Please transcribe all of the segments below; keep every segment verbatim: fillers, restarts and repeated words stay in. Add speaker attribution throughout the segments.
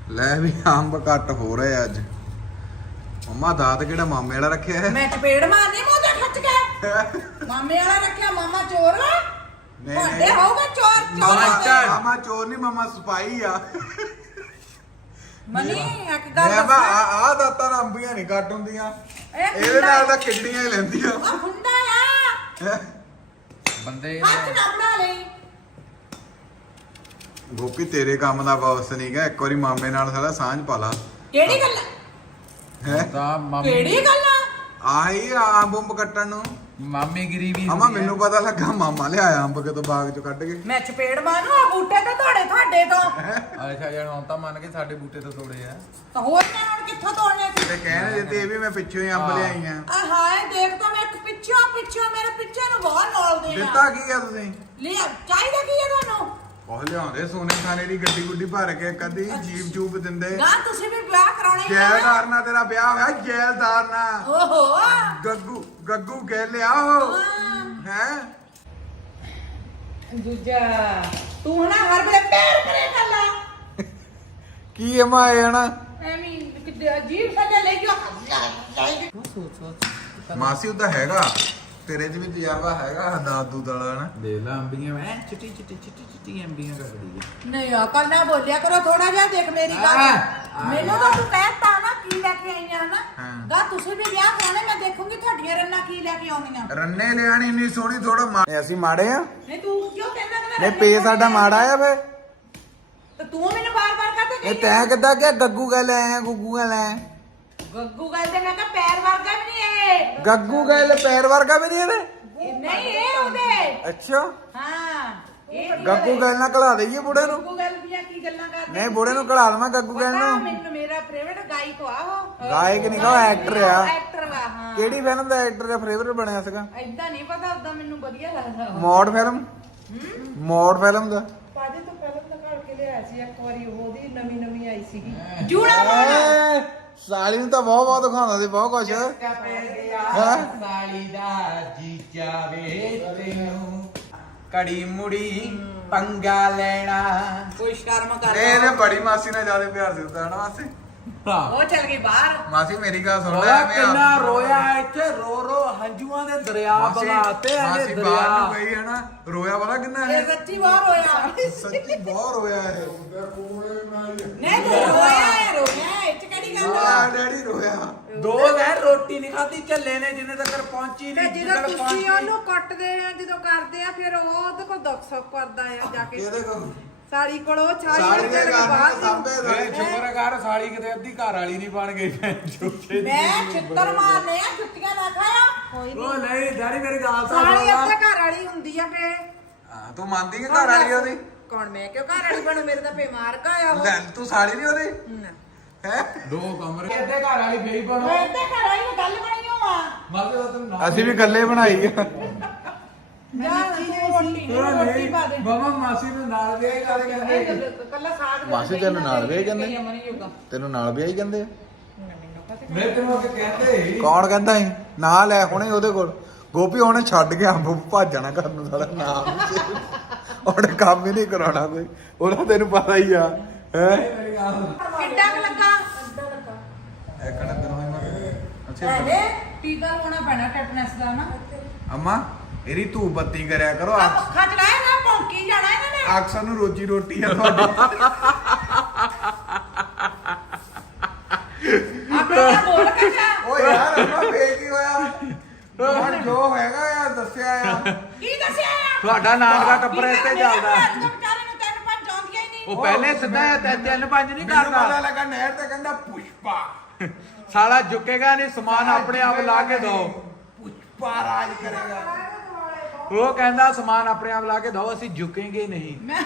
Speaker 1: ਲੈ ਵੀ ਅੰਬ ਘੱਟ ਹੋ ਰਹੇ ਅੱਜ। ਮੰਮਾ ਦਾਤ ਕਿਹੜਾ ਮਾਮੇ ਵਾਲਾ ਰੱਖਿਆ ਹੈ?
Speaker 2: ਮੈਂ ਚਪੇੜ ਮਾਰਨੀ ਮੂੰਹ ਤੇ ਖੱਚ ਕੇ। ਮਾਮੇ ਵਾਲਾ ਰੱਖਿਆ, ਮਾਮਾ ਚੋਰ ਵਾ।
Speaker 1: ਨਹੀਂ
Speaker 2: ਤੁਹਾਡੇ
Speaker 1: ਨਹੀਂ
Speaker 2: ਹੋਊਗਾ ਚੋਰ
Speaker 1: ਮਾਮਾ
Speaker 2: ਚੋਰ।
Speaker 1: ਮਾਮਾ ਚੋਰ ਨਹੀਂ, ਮਾਮਾ ਸਪਾਈ ਆ।
Speaker 2: ਮਨੀ ਇੱਕ ਗੱਲ
Speaker 1: ਮੈਂ ਬਾ
Speaker 2: ਦੱਸਾਂ,
Speaker 1: ਆ ਦਾਤਾਂ ਨਾਲ ਅੰਬੀਆਂ ਨਹੀਂ ਕੱਟ ਹੁੰਦੀਆਂ,
Speaker 2: ਇਹ
Speaker 1: ਇਹਦੇ ਨਾਲ ਤਾਂ ਕਿੱਡੀਆਂ ਹੀ ਲੈਂਦੀਆਂ।
Speaker 2: ਆ ਖੁੰਡਾ ਆ,
Speaker 3: ਬੰਦੇ
Speaker 2: ਹੱਥ ਨਾ ਬਣਾ ਲਈ।
Speaker 1: ਗੋਪੀ ਤੇਰੇ ਕੰਮ ਦਾ ਬੌਸ ਨਹੀਂ ਗਾ, ਇੱਕ ਵਾਰੀ ਮਾਮੇ ਨਾਲ ਸਾਰਾ ਸਾਂਝ ਪਾ ਲਾ।
Speaker 2: ਕਿਹੜੀ ਗੱਲ
Speaker 1: ਹੈ
Speaker 3: ਤਾਂ ਮਾਮੀ
Speaker 2: ਕਿਹੜੀ ਗੱਲ ਆ?
Speaker 1: ਆਹੀ ਆ ਬੰਬ ਕੱਟਣ ਨੂੰ।
Speaker 3: ਮਾਮੀਗਿਰੀ ਵੀ
Speaker 1: ਅਮਾ
Speaker 3: ਹੁੰਦੀ ਆ।
Speaker 1: ਮੈਨੂੰ ਪਤਾ ਲੱਗਾ ਮਾਮਾ ਲਿਆਇਆ ਅੰਬ ਕਿਤੋਂ ਬਾਗ ਚੋਂ ਕੱਢ ਕੇ।
Speaker 2: ਮੈਂ ਚਪੇੜ ਮਾਰੂ ਆ ਬੂਟੇ ਤੇ ਤੁਹਾਡੇ ਤੁਹਾਡੇ ਤੋਂ।
Speaker 3: ਅੱਛਾ ਯਾਰ ਹੁਣ ਤਾਂ ਮੰਨ ਕੇ ਸਾਡੇ ਬੂਟੇ ਤੋਂ ਤੋੜੇ ਆ।
Speaker 2: ਤਾਂ ਹੋਰ ਮੈਂ ਹੁਣ ਕਿੱਥੋਂ ਤੋੜਨੇ ਸੀ?
Speaker 1: ਤੇ ਕਹਿਣ ਜੇ ਤੇ ਇਹ ਵੀ ਮੈਂ ਪਿੱਛੋਂ ਹੀ ਅੰਬ
Speaker 3: ਹਾਂ।
Speaker 1: ਲਿਆਈ ਆ।
Speaker 2: ਆ ਹਾਏ ਦੇਖ ਤਾਂ ਮੈਂ ਇੱਕ ਪਿੱਛੋਂ ਪਿੱਛੋਂ ਮੇਰੇ ਪਿੱਛੇ ਨੂੰ ਬਹੁਤ ਨੌਲਦੇ ਆ।
Speaker 1: ਦਿੱਤਾ ਕੀ ਆ ਤੁਸੀਂ?
Speaker 2: ਲਿਆ ਚਾਹੀਦਾ ਕੀ ਹੈ ਤੁਹਾਨੂੰ?
Speaker 1: ਉਹ ਲਿਆਉਂਦੇ ਸੋਨੇ ਖਾਨੇ ਦੀ ਗੱਡੀ ਗੁੱਡੀ ਭਰ ਕੇ, ਕਦੀ ਜੀਪ ਜੂਪ ਦਿੰਦੇ।
Speaker 2: ਨਾ ਤੁਸੀਂ ਵੀ ਵਿਆਹ ਕਰਾਉਣਾ ਹੀ ਆ।
Speaker 1: ਜੈਲਦਾਰ ਨਾਲ ਤੇਰਾ ਵਿਆਹ ਹੋਇਆ, ਜੈਲਦਾਰ ਨਾਲ।
Speaker 2: ਓਹੋ
Speaker 1: ਗੱਗੂ ਗੱਗੂ ਕਹਿ ਲਿਆ ਉਹ ਹੈ।
Speaker 2: ਦੂਜਾ ਤੂੰ ਨਾ ਹਰ ਵੇਲੇ ਪੈਰ ਕਰੇ ਗੱਲਾਂ
Speaker 1: ਕੀ ਅਮਾ ਇਹ ਹਨਾ
Speaker 2: ਐਵੇਂ ਕਿਤੇ ਅਜੀਬ ਸੱਜੇ ਲੈ ਗਿਆ।
Speaker 1: ਮਾਸੀ ਉਹਦਾ ਹੈਗਾ, ਤੇਰੇ 'ਚ ਵੀ ਤਜਰਬਾ ਹੈਗਾ ਦਾਦੂ ਦਾ ਹਨਾ।
Speaker 3: ਦੇ ਲਾ ਅੰਬੀਆਂ ਮੈਂ ਚਿੱਟੀ ਚਿੱਟੀ ਚਿੱਟੀ ਚਿੱਟੀ ਅੰਬੀਆਂ ਕੱਢਦੀ ਆ।
Speaker 2: ਨਹੀਂ ਅਕਲ ਨਾ ਬੋਲਿਆ ਕਰੋ ਥੋੜਾ ਜਿਹਾ। ਦੇਖ ਮੇਰੀ ਗੱਲ,
Speaker 3: ਆਹ,
Speaker 2: ਮੈਨੂੰ ਤਾਂ ਤੂੰ ਕਹਿਤਾ ਨਾ ਕੀ ਲੈ ਕੇ ਆਈਆਂ ਹਨਾ।
Speaker 1: ਹਾਂ।
Speaker 2: ਗਾ ਤੁਸੀਂ ਵੀ ਵਿਆਹ ਕਰਾਉਣੇ, ਮੈਂ ਦੇਖੂੰਗੀ ਤੁਹਾਡੀਆਂ ਰੰਨਾਂ ਕੀ ਲੈ ਕੇ ਆਉਣੀਆਂ।
Speaker 1: ਰੰਨੇ ਲਿਆਣੀ ਨਹੀਂ ਸੋਹਣੀ ਥੋੜਾ। ਅਸੀਂ ਮਾੜੇ ਆ?
Speaker 2: ਨਹੀਂ ਤੂੰ ਕਿਉਂ ਕਹਿੰਦਾ ਕਿ
Speaker 1: ਨਹੀਂ ਪੇ ਸਾਡਾ ਮਾੜਾ ਆ ਵੇ।
Speaker 2: ਤੇ ਤੂੰ ਮੈਨੂੰ ਬਾਰ-ਬਾਰ ਕਾਹਤੇ
Speaker 1: ਇਹ
Speaker 2: ਕਹੀ?
Speaker 1: ਤੈਂ ਕਿੱਦਾਂ ਕਿ ਗੱਗੂ ਗੱਲ ਐ ਗੁੱਗੂ ਗੱਲ ਐ?
Speaker 2: ਗੱਗੂ ਗੱਲ ਤੇ ਮੈਂ ਕਿਹਾ ਪੈਰ ਵਰਗਾ ਵੀ ਨਹੀਂ ਇਹ।
Speaker 1: ਗੱਗੂ ਗੱਲ ਪੈਰ ਵਰਗਾ ਵੀ ਨਹੀਂ ਇਹਦੇ।
Speaker 2: ਇਹ ਨਹੀਂ ਇਹ ਉਹਦੇ।
Speaker 1: ਅੱਛਾ
Speaker 2: ਹਾਂ ਇਹ ਨਹੀਂ
Speaker 1: ਗੱਗੂ
Speaker 2: ਉਹਦੇ।
Speaker 1: ਗੱਲ ਨਾਲ ਘਲਾ ਦਈਏ ਬੁੜੇ ਨੂੰ।
Speaker 2: ਗੱਗੂ ਗੱਲ ਦੀਆਂ ਕੀ ਗੱਲਾਂ ਕਰਦੇ?
Speaker 1: ਨਹੀਂ ਬੁੜੇ ਨੂੰ ਘਲਾ ਲਵਾਂ ਗੱਗੂ ਗੱਲ
Speaker 2: ਪਤਾ
Speaker 1: ਨੂੰ।
Speaker 2: ਮੈਨੂੰ ਮੇਰਾ ਫੇਵਰਟ ਗਾਇਕ ਆ ਉਹ।
Speaker 1: ਗਾਇਕ ਨੀ ਗਾ, ਉਹ actor ਆ।
Speaker 2: ਐਕਟਰ ਵਾ ਹਾਂ।
Speaker 1: ਕਿਹੜੀ ਫਿਲਮ ਦਾ ਐਕਟਰ ਦਾ ਫੇਵਰਟ ਬਣਿਆ ਸੀਗਾ?
Speaker 2: ਐਦਾਂ ਨਹੀਂ ਪਤਾ, ਉਦਾਂ ਮੈਨੂੰ ਵਧੀਆ ਲੱਗਦਾ ਉਹ।
Speaker 1: ਮੋੜ ਫਿਲਮ ਮੋੜ ਫਿਲਮ ਦਾ
Speaker 4: ਪਾਜੀ ਤੋਂ ਪਹਿਲਾਂ ਤਾਂ ਘੜ ਕੇ ਲਿਆਇਆ ਸੀ ਇੱਕ ਵਾਰੀ, ਉਹਦੀ ਨਵੀਂ ਨਵੀਂ ਆਈ ਸੀਗੀ।
Speaker 2: ਜੂੜਾ ਮੋੜਾ।
Speaker 1: ਏ, ਸਾਲੀ ਨੂੰ ਤਾਂ ਬਹੁਤ ਬਹੁਤ ਦਿਖਾਉਂਦਾ ਸੀ ਬਹੁਤ ਕੁਛ। ਹੈਂ?
Speaker 3: ਸਾਲੀ ਦਾ ਜੀਜਾ ਵੇ ਤੈਨੂੰ ਕੜੀ ਮੁੜੀ ਪੰਗਾ ਲੈਣਾ।
Speaker 2: ਕੋਈ ਸ਼ਰਮ ਕਰ।
Speaker 1: ਇਹ ਇਹਨੇ ਬੜੀ ਮਾਸੀ ਨਾਲ ਜ਼ਿਆਦਾ ਪਿਆਰ ਸੀ ਉਹਦਾ ਹਨਾ ਮਾਸੀ।
Speaker 2: ਉਹ ਚਲ ਗਈ ਬਾਹਰ।
Speaker 1: ਮਾਸੀ ਮੇਰੀ ਗੱਲ ਸੁਣ ਲੈ।
Speaker 3: ਰੋਇਆ
Speaker 1: ਐਵੇਂ
Speaker 3: ਕਿੰਨਾ
Speaker 1: ਆਪ-
Speaker 3: ਰੋਇਆ ਇੱਥੇ, ਰੋ ਰੋ ਹੰਝੂਆਂ ਦੇ ਦਰਿਆ
Speaker 1: ਮਾਸੀ
Speaker 3: ਬਗਾਤੇ ਇਹਨੇ
Speaker 1: ਮਾਸੀ ਬਾਹਰ ਨੂੰ
Speaker 3: ਦਰਿਆ।
Speaker 1: ਗਈ ਹਨਾ, ਰੋਇਆ ਪਤਾ ਕਿੰਨਾ
Speaker 2: ਇਹ
Speaker 1: ਹੈ?
Speaker 2: ਸੱਚੀ ਬਾਹਰ ਹੋਇਆ।
Speaker 1: ਸੱਚੀ ਬਹੁਤ ਰੋਇਆ ਹੈ।
Speaker 2: ਨਹੀਂ ਤੂੰ ਰੋਇਆ ਹੈ, ਰੋਇਆ ਇਹ ਚ ਕਿਹੜੀ ਗੱਲ
Speaker 1: ਰੋਇਆ
Speaker 2: ਆ?
Speaker 1: ਡੈਡੀ ਰੋਇਆ।
Speaker 3: ਦੋ ਦਿਨ ਰੋਟੀ ਨਹੀਂ ਖਾਧੀ ਝੱਲੇ ਨੇ ਜਿੰਨੇ ਤੱਕ ਪਹੁੰਚੀ
Speaker 4: ਤੇ
Speaker 3: ਨਹੀਂ।
Speaker 4: ਜਦੋਂ ਤੁਸੀਂ ਉਹਨੂੰ ਕੱਟਦੇ ਆ, ਜਦੋਂ ਕਰਦੇ ਆ, ਫਿਰ ਉਹ ਉਹਦੇ ਕੋਲ ਦੁੱਖ ਸੁੱਖ ਕਰਦਾ ਆ ਜਾ ਕੇ
Speaker 1: ਇਹਦੇ ਕੋਲ
Speaker 4: ਸਾਲੀ ਕੋਲ। ਉਹ
Speaker 1: ਸਾਰੀ
Speaker 4: ਛਾਲੀ
Speaker 1: ਦੇ
Speaker 4: ਦੇ
Speaker 1: ਗਾਣੇ
Speaker 4: ਬਾਅਦ
Speaker 1: ਸਾਂਭੇ
Speaker 3: ਇਹ
Speaker 1: ਸਾਰੀ
Speaker 3: ਸ਼ੁਕਰ ਕਰ ਸਾਲੀ ਕਿਤੇ ਅੱਧੀ ਘਰ ਵਾਲੀ ਨਹੀਂ ਬਣ ਗਈ ਚੁੱਪੇ
Speaker 2: ਮੈਂ ਚਿੱਤਰ ਮਾਰਨੇ ਆ, ਛੁੱਟੀਆਂ ਨਾ ਖਾਇਆ।
Speaker 4: ਕੋਈ
Speaker 3: ਉਹ ਨਹੀਂ ਡੈਡੀ ਮੇਰੀ ਗੱਲ ਤਾਂ
Speaker 4: ਸਾਲੀ
Speaker 3: ਸੁਣ ਲਾ।
Speaker 4: ਅੱਧੇ ਘਰ ਵਾਲੀ ਹੁੰਦੀ ਆ ਫੇ।
Speaker 1: ਹਾਂ, ਤੂੰ ਮੰਨਦੀ ਕਿ ਘਰ ਵਾਲੀ ਉਹਦੀ?
Speaker 4: ਕੌਣ ਮੈਂ ਕਿਉਂ ਘਰ ਵਾਲੀ ਬਣੂ? ਮੇਰੇ ਤਾਂ ਪੇ ਮਾਰ ਗਿਆ ਉਹ।
Speaker 1: ਲੈ ਤੂੰ ਸਾਲੀ ਨਹੀਂ ਉਹਦੀ
Speaker 4: ਨਾ।
Speaker 1: ਹੈ?
Speaker 3: ਦੋ ਕਮਰੇ ਅੱਧੇ ਘਰ ਵਾਲੀ ਫੇਈ ਬਣੋ।
Speaker 2: ਮੈਂ ਤੇ ਘਰ ਆਈ ਗੱਲ ਬਣੀ ਹੋ ਆ।
Speaker 3: ਮਰਦੇ ਤਾਂ ਤੈਨੂੰ ਨਾ
Speaker 1: ਅਸੀਂ ਵੀ ਇਕੱਲੇ ਬਣਾਈ ਆ।
Speaker 2: ਜਾ ਰੋਟੀ ਰੋਟੀ ਪਾ ਦੇ।
Speaker 3: ਬਾਬਾ ਮਾਸੀ ਨੂੰ ਨਾਲ ਦੇ ਕਰ ਕਹਿੰਦੇ
Speaker 2: ਕੱਲਾ ਸਾਗ ਦੇ
Speaker 1: ਮਾਸੀ ਤੈਨੂੰ ਨਾਲ ਵੇ ਕਹਿੰਦੇ?
Speaker 2: ਮਨੀ ਜੋਗਾ।
Speaker 1: ਤੈਨੂੰ ਨਾਲ ਵਿਆਹੀ ਕਹਿੰਦੇ ਆ?
Speaker 3: ਮੈਂ ਤੈਨੂੰ ਅੱਗੇ ਕਹਿੰਦੇ ਸੀ।
Speaker 1: ਕੌਣ ਕਹਿੰਦਾ ਸੀ ਨਾ ਲੈ ਹੁਣੇ ਉਹਦੇ ਕੋਲ? ਗੋਪੀ ਉਹਨੇ ਛੱਡ ਕੇ ਅੰਬ ਭੱਜ ਜਾਣਾ ਘਰ ਨੂੰ ਸਾਡਾ ਨਾਮ। ਉਹਨੇ ਕੰਮ ਹੀ ਨਹੀਂ ਕਰਾਉਣਾ ਕੋਈ, ਉਹਦਾ ਤੈਨੂੰ ਪਤਾ ਹੀ ਆ ਹੈ।
Speaker 3: ਮੇਰੀ ਗੱਲ ਸੁਣ।
Speaker 2: ਕਿੱਡਾ ਕੁ ਲੱਗਾ?
Speaker 1: ਇੱਕ ਨਾ ਤੈਨੂੰ
Speaker 2: ਇਹ ਟੀਕਾ ਲਵਾਉਣਾ ਪੈਣਾ ਟੈਟਨਸ ਦਾ ਨਾ।
Speaker 1: ਅੰਮਾ ਇਹਦੀ ਧੂਪ ਬੱਤੀ ਕਰਿਆ ਕਰੋ।
Speaker 2: ਆ
Speaker 1: ਅਕ-
Speaker 2: ਪੱਖਾ ਚਲਾਇਆ ਨਾ, ਭੌਂਕੀ ਜਾਣਾ ਇਹਨਾਂ ਨੇ।
Speaker 1: ਅਕਸਰ ਨੂੰ ਰੋਜੀ ਰੋਟੀ ਆ ਤੁਹਾਡੀ।
Speaker 2: ਆਪਣਾ ਤਾਂ ਬੋਲ ਕੱਟਾ।
Speaker 1: ਓ ਯਾਰ ਅੰਮਾ ਫੇਕ ਹੀ ਹੋਇਆ ਹੁਣ ਜੋ ਹੈਗਾ ਯਾਰ ਦੱਸਿਆ ਆ।
Speaker 2: ਕੀ ਦੱਸਿਆ ਆ?
Speaker 3: ਤੁਹਾਡਾ ਨਾਮ ਦਾ ਟੱਬਰ ਇੱਥੇ ਚੱਲਦਾ।
Speaker 2: ਮੇਰੇ ਵਿਚਾਰੇ ਨੂੰ ਤਿੰਨ ਪੰਜ ਆਉਂਦੀਆਂ ਹੀ ਨਹੀਂ।
Speaker 3: ਉਹ ਪਹਿਲੇ ਸਿੱਧਾ ਤੇ ਤਿੰਨ ਪੰਜ ਨਹੀਂ
Speaker 1: ਮੈਨੂੰ ਪਤਾ
Speaker 3: ਕਰਦਾ।
Speaker 1: ਲੱਗਾ ਨਹਿਰ ਤੇ ਕਹਿੰਦਾ ਪੁਸ਼ਪਾ
Speaker 3: ਸਾਲਾ ਝੁਕੇਗਾ ਨਹੀਂ, ਸਮਾਨ ਆਪਣੇ ਆਪ ਲਾ ਕੇ ਦੋ।
Speaker 1: ਪੁਸ਼ਪਾ ਰਾਜ ਕਰੇਗਾ।
Speaker 3: ਉਹ ਕਹਿੰਦਾ ਸਮਾਨ ਆਪਣੇ ਆਪ ਲਾ ਕੇ ਦੋ, ਅਸੀਂ ਝੁਕੇਂਗੇ ਨਹੀਂ।
Speaker 2: ਮੈਂ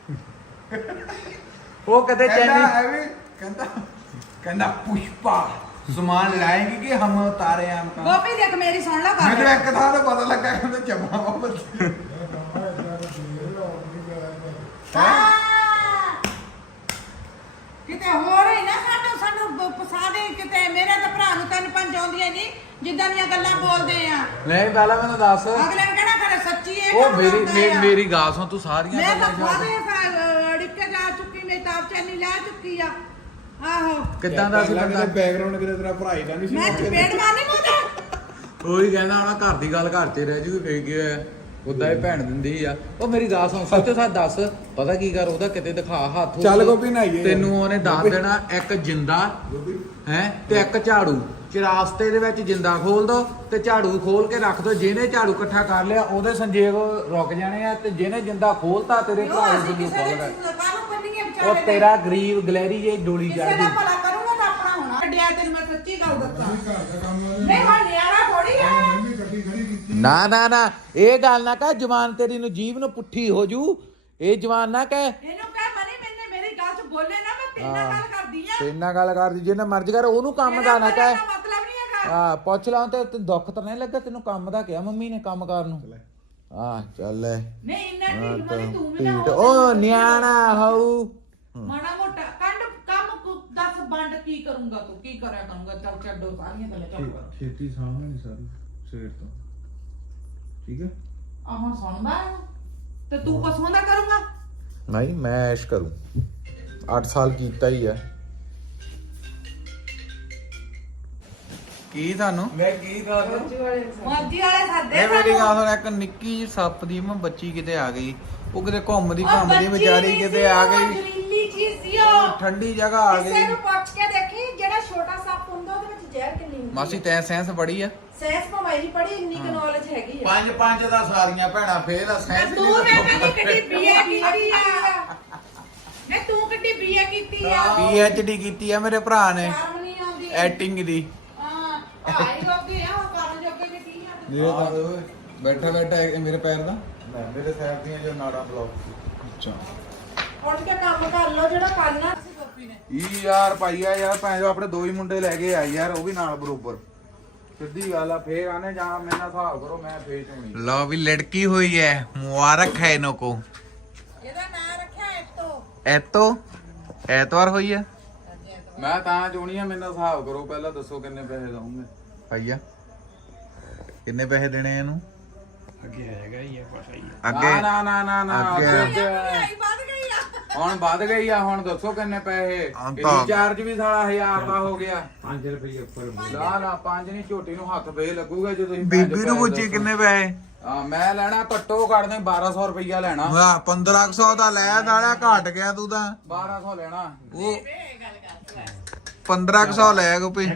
Speaker 3: ਉਹ ਕਦੇ
Speaker 1: ਕਹਿੰਦਾ
Speaker 3: ਚੈਨੀ
Speaker 1: ਐਵੇਂ ਕਹਿੰਦਾ ਕਹਿੰਦਾ ਪੁਸ਼ਪਾ ਸਮਾਨ ਲਾएंगे कि हम उतारे हम का।
Speaker 2: ਗੋਪੀ ਦੇਖ ਮੇਰੀ ਸੁਣ ਲੈ
Speaker 1: ਮੈਨੂੰ
Speaker 2: ਗੱਲ।
Speaker 1: ਇੱਕ ਥਾਂ ਤੇ ਪਤਾ ਲੱਗਾ ਕਹਿੰਦਾ ਜਮਾ ਵਾ ਬੱਤੀ।
Speaker 2: ਹਾਂ। ਕਿਤੇ ਹੋਰ ਹੀ ਨਾ ਸਾਨੂੰ ਸਾਨੂੰ ਫਸਾ ਦੇ ਕਿਤੇ। ਮੇਰੇ ਤਾਂ ਭਰਾ ਨੂੰ ਤਿੰਨ ਪੰਜ ਆਉਂਦੀਆਂ ਨਹੀਂ, ਜਿੱਦਾਂ ਦੀਆਂ ਗੱਲਾਂ ਬੋਲਦੇ ਆ।
Speaker 3: ਨਹੀਂ ਪਹਿਲਾਂ ਮੈਨੂੰ ਦੱਸ।
Speaker 2: ਅਗਲੇ ਨੇ ਕਹਿਣਾ ਕਰ ਸੱਚੀ ਇਹ
Speaker 3: ਉਹ
Speaker 2: ਕੰਮ
Speaker 3: ਮੇਰੀ
Speaker 2: ਕਰਦਾ
Speaker 3: ਮੇ-
Speaker 2: ਆ।
Speaker 3: ਮੇਰੀ ਗੱਲ ਸੁਣ, ਤੂੰ ਸਾਰੀਆਂ
Speaker 2: ਮੈਂ ਤਾਂ
Speaker 3: ਗੱਲਾਂ ਛੱਡ।
Speaker 2: ਖਾਦੇ ਅੜਿੱਕੇ ਜਾ ਚੁੱਕੀ, ਮੈਂ ਤਾਂ ਚੈਨੀ ਲੈ ਚੁੱਕੀ ਆ। ਆਹੋ
Speaker 3: ਕਿੱਦਾਂ ਦਾ ਸੀ ਬੰਦਾ
Speaker 1: ਬੈਕਗ੍ਰਾਉਂਡ ਕਿਤੇ ਤੇਰਾ ਭਰਾ ਹੀ ਤਾਂ ਨਹੀਂ ਸੀ
Speaker 2: ਮੈਂ ਚਪੇੜ ਮਾਰਨੀ ਮੋਟਾ
Speaker 3: ਉਹੀ ਕਹਿੰਦਾ ਹੋਣਾ ਘਰ ਦੀ ਗੱਲ ਘਰ 'ਚ ਰਹਿ ਜੂ ਫੇਰ ਕੀ ਹੋਇਆ ਉਦਾਂ ਹੀ ਭੈਣ ਦਿੰਦੀ ਆ ਉਹ ਮੇਰੀ ਗੱਲ ਸੁਣ ਸੱਚੋ ਸੱਚ ਦੱਸ ਪਤਾ ਕੀ ਕਰ ਉਹਦਾ ਕਿਤੇ ਦਿਖਾ ਹੱਥ
Speaker 1: ਚੱਲ ਗੋਪੀ ਨਹਾਈਏ
Speaker 3: ਤੈਨੂੰ ਉਹਨੇ ਦੱਸ ਦੇਣਾ ਇੱਕ ਜਿੰਦਾ ਹੈ ਤੇ ਇੱਕ ਝਾੜੂ ਚਰਾਸਤੇ ਦੇ ਵਿੱਚ ਜਿੰਦਾ ਖੋਲ ਦੋ ਤੇ ਝਾੜੂ ਖੋਲ ਕੇ ਰੱਖ ਦੋ ਜਿਹਨੇ ਝਾੜੂ ਇਕੱਠਾ ਕਰ ਲਿਆ ਉਹਦੇ ਸੰਜੇਗ ਰੁਕ ਜਾਣੇ ਆ ਤੇ ਜਿਹਨੇ ਜਿੰਦਾ ਖੋਲਤਾ ਤੇਰੇ ਭਰਾ ਦੇ ਸੰਜੇਗ ਖੋਲਦਾ ਉਹ ਤੇਰਾ ਗਰੀਬ ਗਲੈਰੀ ਜੇ ਡੋਲੀ ਚੜ
Speaker 2: ਕਿਸੇ
Speaker 3: ਗਈ
Speaker 2: ਦਾ ਭਲਾ ਕਰੂੰਗਾ ਤਾਂ ਆਪਣਾ ਹੋਣਾ ਛੱਡਿਆ ਤੈਨੂੰ ਮੈਂ ਸੱਚੀ ਗੱਲ ਦੱਸਾਂ ਨਹੀਂ ਹੁਣ ਨਿਆਣਾ ਥੋੜੀ ਆ
Speaker 3: ਨਾ ਨਾ ਨਾ ਇਹ ਗੱਲ ਨਾ ਕਹਿ ਜਵਾਨ ਤੇਰੀ ਨੂੰ ਜੀਭ ਨੂੰ ਪੁੱਠੀ ਹੋ ਜੂ ਇਹ ਜਵਾਨ ਨਾ ਕਹਿ
Speaker 2: ਇਹਨੂੰ ਕਹਿ ਮਨੀ ਮੈਨੇ ਮੇਰੀ ਗੱਲ 'ਚ ਬੋਲੇ ਨਾ ਮੈਂ ਤੇਰੇ ਨਾਲ ਗੱਲ ਕਰਦੀ ਆ
Speaker 3: ਤੇਰੇ ਨਾਲ ਗੱਲ ਕਰਦੀ ਜਿਹਨੇ ਮਰਜ਼ੀ ਕਰ ਉਹਨੂੰ ਕੰਮ ਦਾ ਨਾ ਕਹਿ
Speaker 2: ਮਤਲਬ ਨਹੀਂ ਹੈਗਾ
Speaker 3: ਹਾਂ ਪੁੱਛ ਲਾਂ ਤੇ ਤੈਨੂੰ ਦੁੱਖ ਤਾਂ ਨਹੀਂ ਲੱਗਾ ਤੈਨੂੰ ਕੰਮ ਦਾ ਕਿਹਾ ਮੰਮੀ ਨੇ ਕੰਮ ਕਰਨ ਨੂੰ ਹਾਂ ਚੱਲ
Speaker 2: ਨਹੀਂ ਇੰਨਾ ਢੀਠ ਮਨੀ ਤੂੰ ਵੀ ਨਾ
Speaker 3: ਢੀਠ ਉਹ ਨਿਆਣਾ ਹੋਊ
Speaker 2: ਮਾੜਾ ਮੋਟਾ ਕੰਡ ਕੰਮ ਕੁ ਦੱਸ ਵੰਡ ਕੀ ਕਰੂੰਗਾ ਤੂੰ ਕੀ ਕਰਿਆ ਕਰੂੰਗਾ ਚੱਲ ਛੱਡੋ ਸਾਰੀਆਂ ਗੱਲਾਂ ਚੱਲ ਕਰੋ
Speaker 1: ਖੇਤੀ ਸਾਹਮਣੇ ਨਹੀਂ ਸਾਰੀ ਸਵੇਰ ਤੋਂ ਠੀਕ ਹੈ
Speaker 2: ਆ ਹੁਣ ਸੁਣਦਾ ਹੈ? ਤੇ ਤੂੰ ਪਸ਼ੂਆਂ ਦਾ ਕਰੂੰਗਾ
Speaker 3: ਨਹੀਂ ਮੈਂ ਐਸ਼ ਕਰੂੰ ਅੱਠ ਸਾਲ ਕੀਤਾ ਹੀ ਹੈ ਕੀ ਤੁਹਾਨੂੰ
Speaker 1: ਮੈਂ ਕੀ ਦੱਸ
Speaker 2: ਮਰਜੀ ਵਾਲੇ ਸਾਡੇ
Speaker 3: ਇਹ ਮੇਰੀ ਗੱਲ ਸੁਣ ਇੱਕ ਨਿੱਕੀ ਜਿਹੀ ਸੱਪ ਦੀ ਮੈਂ ਬੱਚੀ ਕਿਤੇ ਆ ਗਈ ਉਹ ਕਿਤੇ ਘੁੰਮਦੀ ਘੁੰਮਦੀ ਵਿਚਾਰੀ ਕਿਤੇ ਆ ਗਈ
Speaker 2: ਜ਼ਹਿਰੀਲੀ ਚੀਜ਼ ਸੀ ਉਹ
Speaker 3: ਠੰਡੀ ਜਗ੍ਹਾ ਆ
Speaker 4: ਕਿਸੇ
Speaker 3: ਗਈ
Speaker 4: ਨੂੰ ਪੁੱਛ ਕੇ ਦੇਖੀ ਜਿਹੜਾ ਛੋਟਾ ਸੱਪ ਹੁੰਦਾ ਉਹਦੇ ਵਿੱਚ ਜ਼ਹਿਰ ਕਿੰਨੀ ਹੁੰਦੀ
Speaker 3: ਮਾਸੀ ਤੈਂ ਸੈਂਸ ਬੜੀ ਆ
Speaker 4: ਸੈਂਸ ਭਾਵੇਂ ਨਹੀਂ ਪੜੀ ਇੰਨੀ ਕੁ ਨੌਲੇਜ ਹੈਗੀ ਆ
Speaker 3: ਪੰਜ ਪੰਜ ਦਾ ਸਾਰੀਆਂ ਭੈਣਾਂ ਫੇਲ ਆ ਸੈਂਸ
Speaker 2: ਤੂੰ ਨੇ ਮੈਨੂੰ ਕਿੱਡੀ ਬੀਏ ਕੀਤੀ ਆ ਮੈਂ ਤੂੰ ਕਿੱਡੀ ਬੀਏ ਕੀਤੀ ਆ
Speaker 3: ਪੀ ਐਚ ਡੀ ਕੀਤੀ ਆ ਮੇਰੇ ਭਰਾ ਨੇ
Speaker 2: ਸ਼ਰਮ ਨਹੀਂ ਆਉਂਦੀ
Speaker 3: ਐਕਟਿੰਗ ਦੀ
Speaker 2: ਹਾਂ ਆਈ ਲੋਕੀ ਆ ਉਹ ਕਰਨ ਜੋਗੇ ਵੀ ਕੀ ਆ
Speaker 3: ਇਹ ਤਾਂ ਬੈਠਾ ਬੈਠਾ ਇਹ ਮੇਰੇ ਪੈਰ ਦਾ
Speaker 1: ਮੇਰੇ ਸਾਈਡ ਦੀਆਂ ਜੋ ਨਾੜਾਂ ਬਲੌਕ
Speaker 3: ਅੱਛਾ
Speaker 4: ਉੱਠ ਕੇ ਕੰਮ ਕਰ ਲਓ ਜਿਹੜਾ ਕਰਨਾ
Speaker 3: ਇਹ ਯਾਰ ਭਾਈਆ ਯਾਰ ਭੈਣ ਜੋ ਆਪਣੇ ਦੋ ਹੀ ਮੁੰਡੇ ਲੈ ਕੇ ਆਏ ਯਾਰ ਉਹ ਵੀ ਨਾਲ ਬਰੋਬਰ ਸਿੱਧੀ ਗੱਲ ਆ ਫੇਰ ਆਨੇ ਜਾਂ ਮੇਰੇ ਨਾਲ ਹਿਸਾਬ ਕਰੋ ਮੈਂ ਫੇਰ ਚੁਣੀ ਲਓ ਵੀ ਲੜਕੀ ਹੋਈ ਹੈ ਮੁਬਾਰਕ ਹੈ ਇਹਨੋਂ ਕੋ
Speaker 2: ਇਹਦਾ ਨਾਂ ਰੱਖਿਆ ਐਤੋ
Speaker 3: ਐਤੋ ਐਤਵਾਰ ਹੋਈ ਹੈ ਮੈਂ ਤਾਂ ਚੁਣੀ ਆ ਮੇਰੇ ਨਾਲ ਹਿਸਾਬ ਕਰੋ ਪਹਿਲਾਂ ਦੱਸੋ ਕਿੰਨੇ ਪੈਸੇ ਦਊਂਗੇ ਭਾਈਆ ਕਿੰਨੇ ਪੈਸੇ ਦੇਣੇ ਇਹਨੂੰ
Speaker 1: ਅੱਗੇ ਹੈਗਾ ਹੀ ਆ ਕੁਛ ਹੀ
Speaker 3: ਅੱਗੇ ਨਾ ਨਾ ਨਾ ਨਾ
Speaker 1: ਅੱਗੇ।
Speaker 3: ਅੱਗੇ
Speaker 2: ਆਈ ਵੱਧ ਗਈ ਆ
Speaker 3: ਹੁਣ ਵੱਧ ਗਈ ਆ ਹੁਣ ਦੱਸੋ ਕਿੰਨੇ ਪੈਸੇ ਰੀਚਾਰਜ ਵੀ ਸਾਲਾ ਹਜ਼ਾਰ ਦਾ ਹੋ ਗਿਆ
Speaker 1: ਪੰਜ ਰੁਪਏ ਉੱਪਰ
Speaker 3: ਨਾ ਨਾ ਪੰਜ ਨਹੀਂ ਝੋਟੀ ਨੂੰ ਹੱਥ ਫੇ ਲੱਗੂਗਾ ਜੇ ਤੁਸੀਂ
Speaker 1: ਬੀਬੀ ਨੂੰ ਪੁੱਛੀ ਕਿੰਨੇ ਪੈਸੇ
Speaker 3: ਹਾਂ ਮੈਂ ਲੈਣਾ ਘੱਟੋ ਘੱਟ ਦੇ ਬਾਰਾਂ ਸੌ ਰੁਪਈਆ ਲੈਣਾ
Speaker 1: ਵਾਹ ਪੰਦਰਾਂ ਸੌ ਦਾ ਲੈ ਨਾਲਿਆ ਘਟ ਗਿਆ ਤੂੰ ਤਾਂ
Speaker 3: ਬਾਰਾਂ ਸੌ ਲੈਣਾ
Speaker 1: ਉਹ ਪੰਦਰਾਂ ਸੌ ਲੈ ਗੋਪੀ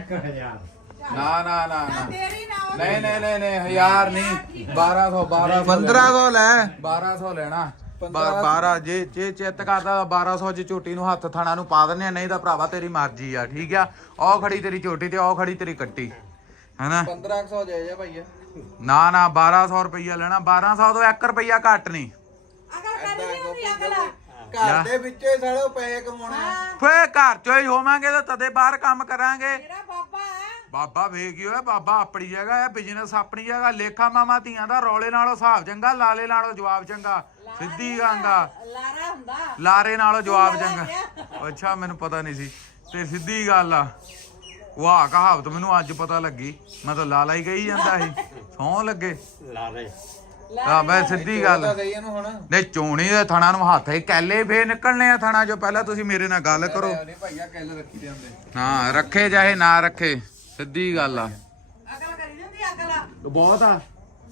Speaker 3: ਨਾ ਨਾ ਨਾ ਨਾ
Speaker 2: ਤੇਰੀ ਨਾ ਉਹ
Speaker 3: ਨਹੀਂ ਨਹੀਂ ਨਹੀਂ ਨਹੀਂ ਹਜ਼ਾਰ ਨਹੀਂ ਬਾਰਾਂ ਸੌ ਬਾਰਾਂ ਸੌ
Speaker 1: ਪੰਦਰਾਂ ਸੌ ਲੈ
Speaker 3: ਬਾਰਾਂ ਸੌ ਲੈਣਾ ਬਾਰਾਂ ਜੇ ਜੇ ਚਿੱਤ ਕਰਦਾ ਬਾਰਾਂ ਸੌ ਚ ਝੋਟੀ ਨੂੰ ਹੱਥ ਥਾਣਾ ਨੂੰ ਪਾ ਦਿੰਨੇ ਆ ਨਹੀਂ ਤਾਂ ਭਰਾਵਾ ਤੇਰੀ ਮਰਜ਼ੀ ਆ ਠੀਕ ਆ ਉਹ ਖੜੀ ਤੇਰੀ ਝੋਟੀ ਤੇ ਉਹ ਖੜੀ ਤੇਰੀ ਕੱਟੀ ਹੈਨਾ
Speaker 1: ਪੰਦਰਾਂ ਸੌ ਜਾਇ ਜਾ ਭਾਈਆ
Speaker 3: ਨਾ ਨਾ ਬਾਰਾਂ ਸੌ ਰੁਪਈਆ ਲੈਣਾ ਬਾਰਾਂ ਸੌ ਤੋਂ ਇੱਕ ਰੁਪਈਆ ਘੱਟ ਨਹੀਂ
Speaker 2: ਅਗਲ ਕਰੀ ਨਹੀਂ ਹੁੰਦੀ ਅਗਲ
Speaker 1: ਘਰ ਦੇ ਵਿੱਚੇ ਸਾਲੋ ਪੈਸੇ ਕਮਾਉਣੇ
Speaker 3: ਫੇ ਘਰ ਚੋਂ ਹੀ ਹੋਵਾਂਗੇ ਤਾਂ ਤਦੇ ਬਾਹਰ ਕੰਮ ਕਰਾਂਗੇ
Speaker 2: ਜਿਹੜਾ ਬਾਬਾ ਹੈ
Speaker 3: ਬਾਬਾ ਵੇਖ ਕੀ ਹੋਇਆ ਬਾਬਾ ਆਪਣੀ ਜਗ੍ਹਾ ਹੈ ਬਿਜ਼ਨਸ ਆਪਣੀ ਜਗ੍ਹਾ ਲੇਖਾ ਮਾਮਾ ਧੀਆਂ ਦਾ ਰੌਲੇ ਨਾਲੋਂ ਹਿਸਾਬ ਚੰਗਾ ਲਾਲੇ ਨਾਲੋਂ ਜਵਾਬ ਚੰਗਾ ਸਿੱਧੀ ਗਾਂਗਾ
Speaker 2: ਲਾਰਾ ਹੁੰਦਾ
Speaker 3: ਲਾਰੇ ਨਾਲੋਂ ਜਵਾਬ ਚੰਗਾ ਅੱਛਾ ਮੈਨੂੰ ਪਤਾ ਨਹੀਂ ਸੀ ਤੇ ਸਿੱਧੀ ਗੱਲ ਆ ਵਾਹ ਕਹਾਵਤ ਮੈਨੂੰ ਅੱਜ ਪਤਾ ਲੱਗੀ ਮੈਂ ਤਾਂ ਲਾਲਾ ਹੀ ਕਹੀ ਜਾਂਦਾ ਸੀ ਸੌਂ ਲੱਗੇ ਲਾਰੇ ਆ ਮੈਂ ਸਿੱਧੀ ਗੱਲ
Speaker 1: ਇਹਨੂੰ ਹੁਣ
Speaker 3: ਨਹੀਂ ਚੋਣੀ ਦੇ ਥਣਾ ਨੂੰ ਹੱਥ ਹੀ ਕੈਲੇ ਫੇਰ ਨਿਕਲਣੇ ਆ ਥਣਾ ਜੋ ਪਹਿਲਾਂ ਤੁਸੀਂ ਮੇਰੇ ਨਾਲ ਗੱਲ ਕਰੋ
Speaker 1: ਨਹੀਂ ਭਾਈਆ ਕਿੱਲ ਰੱਖੀ ਦੇ ਹੁੰਦੇ
Speaker 3: ਹਾਂ ਰੱਖੇ ਚਾਹੇ ਨਾ ਰੱਖੇ ਸਿੱਧੀ ਗੱਲ ਆ
Speaker 2: ਅਗਲ ਕਰੀ ਨਹੀਂ ਹੁੰਦੀ ਅਗਲ
Speaker 3: ਬਹੁਤ ਆ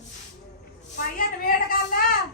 Speaker 2: ਪਾਈਆ ਨਵੇੜ ਗੱਲ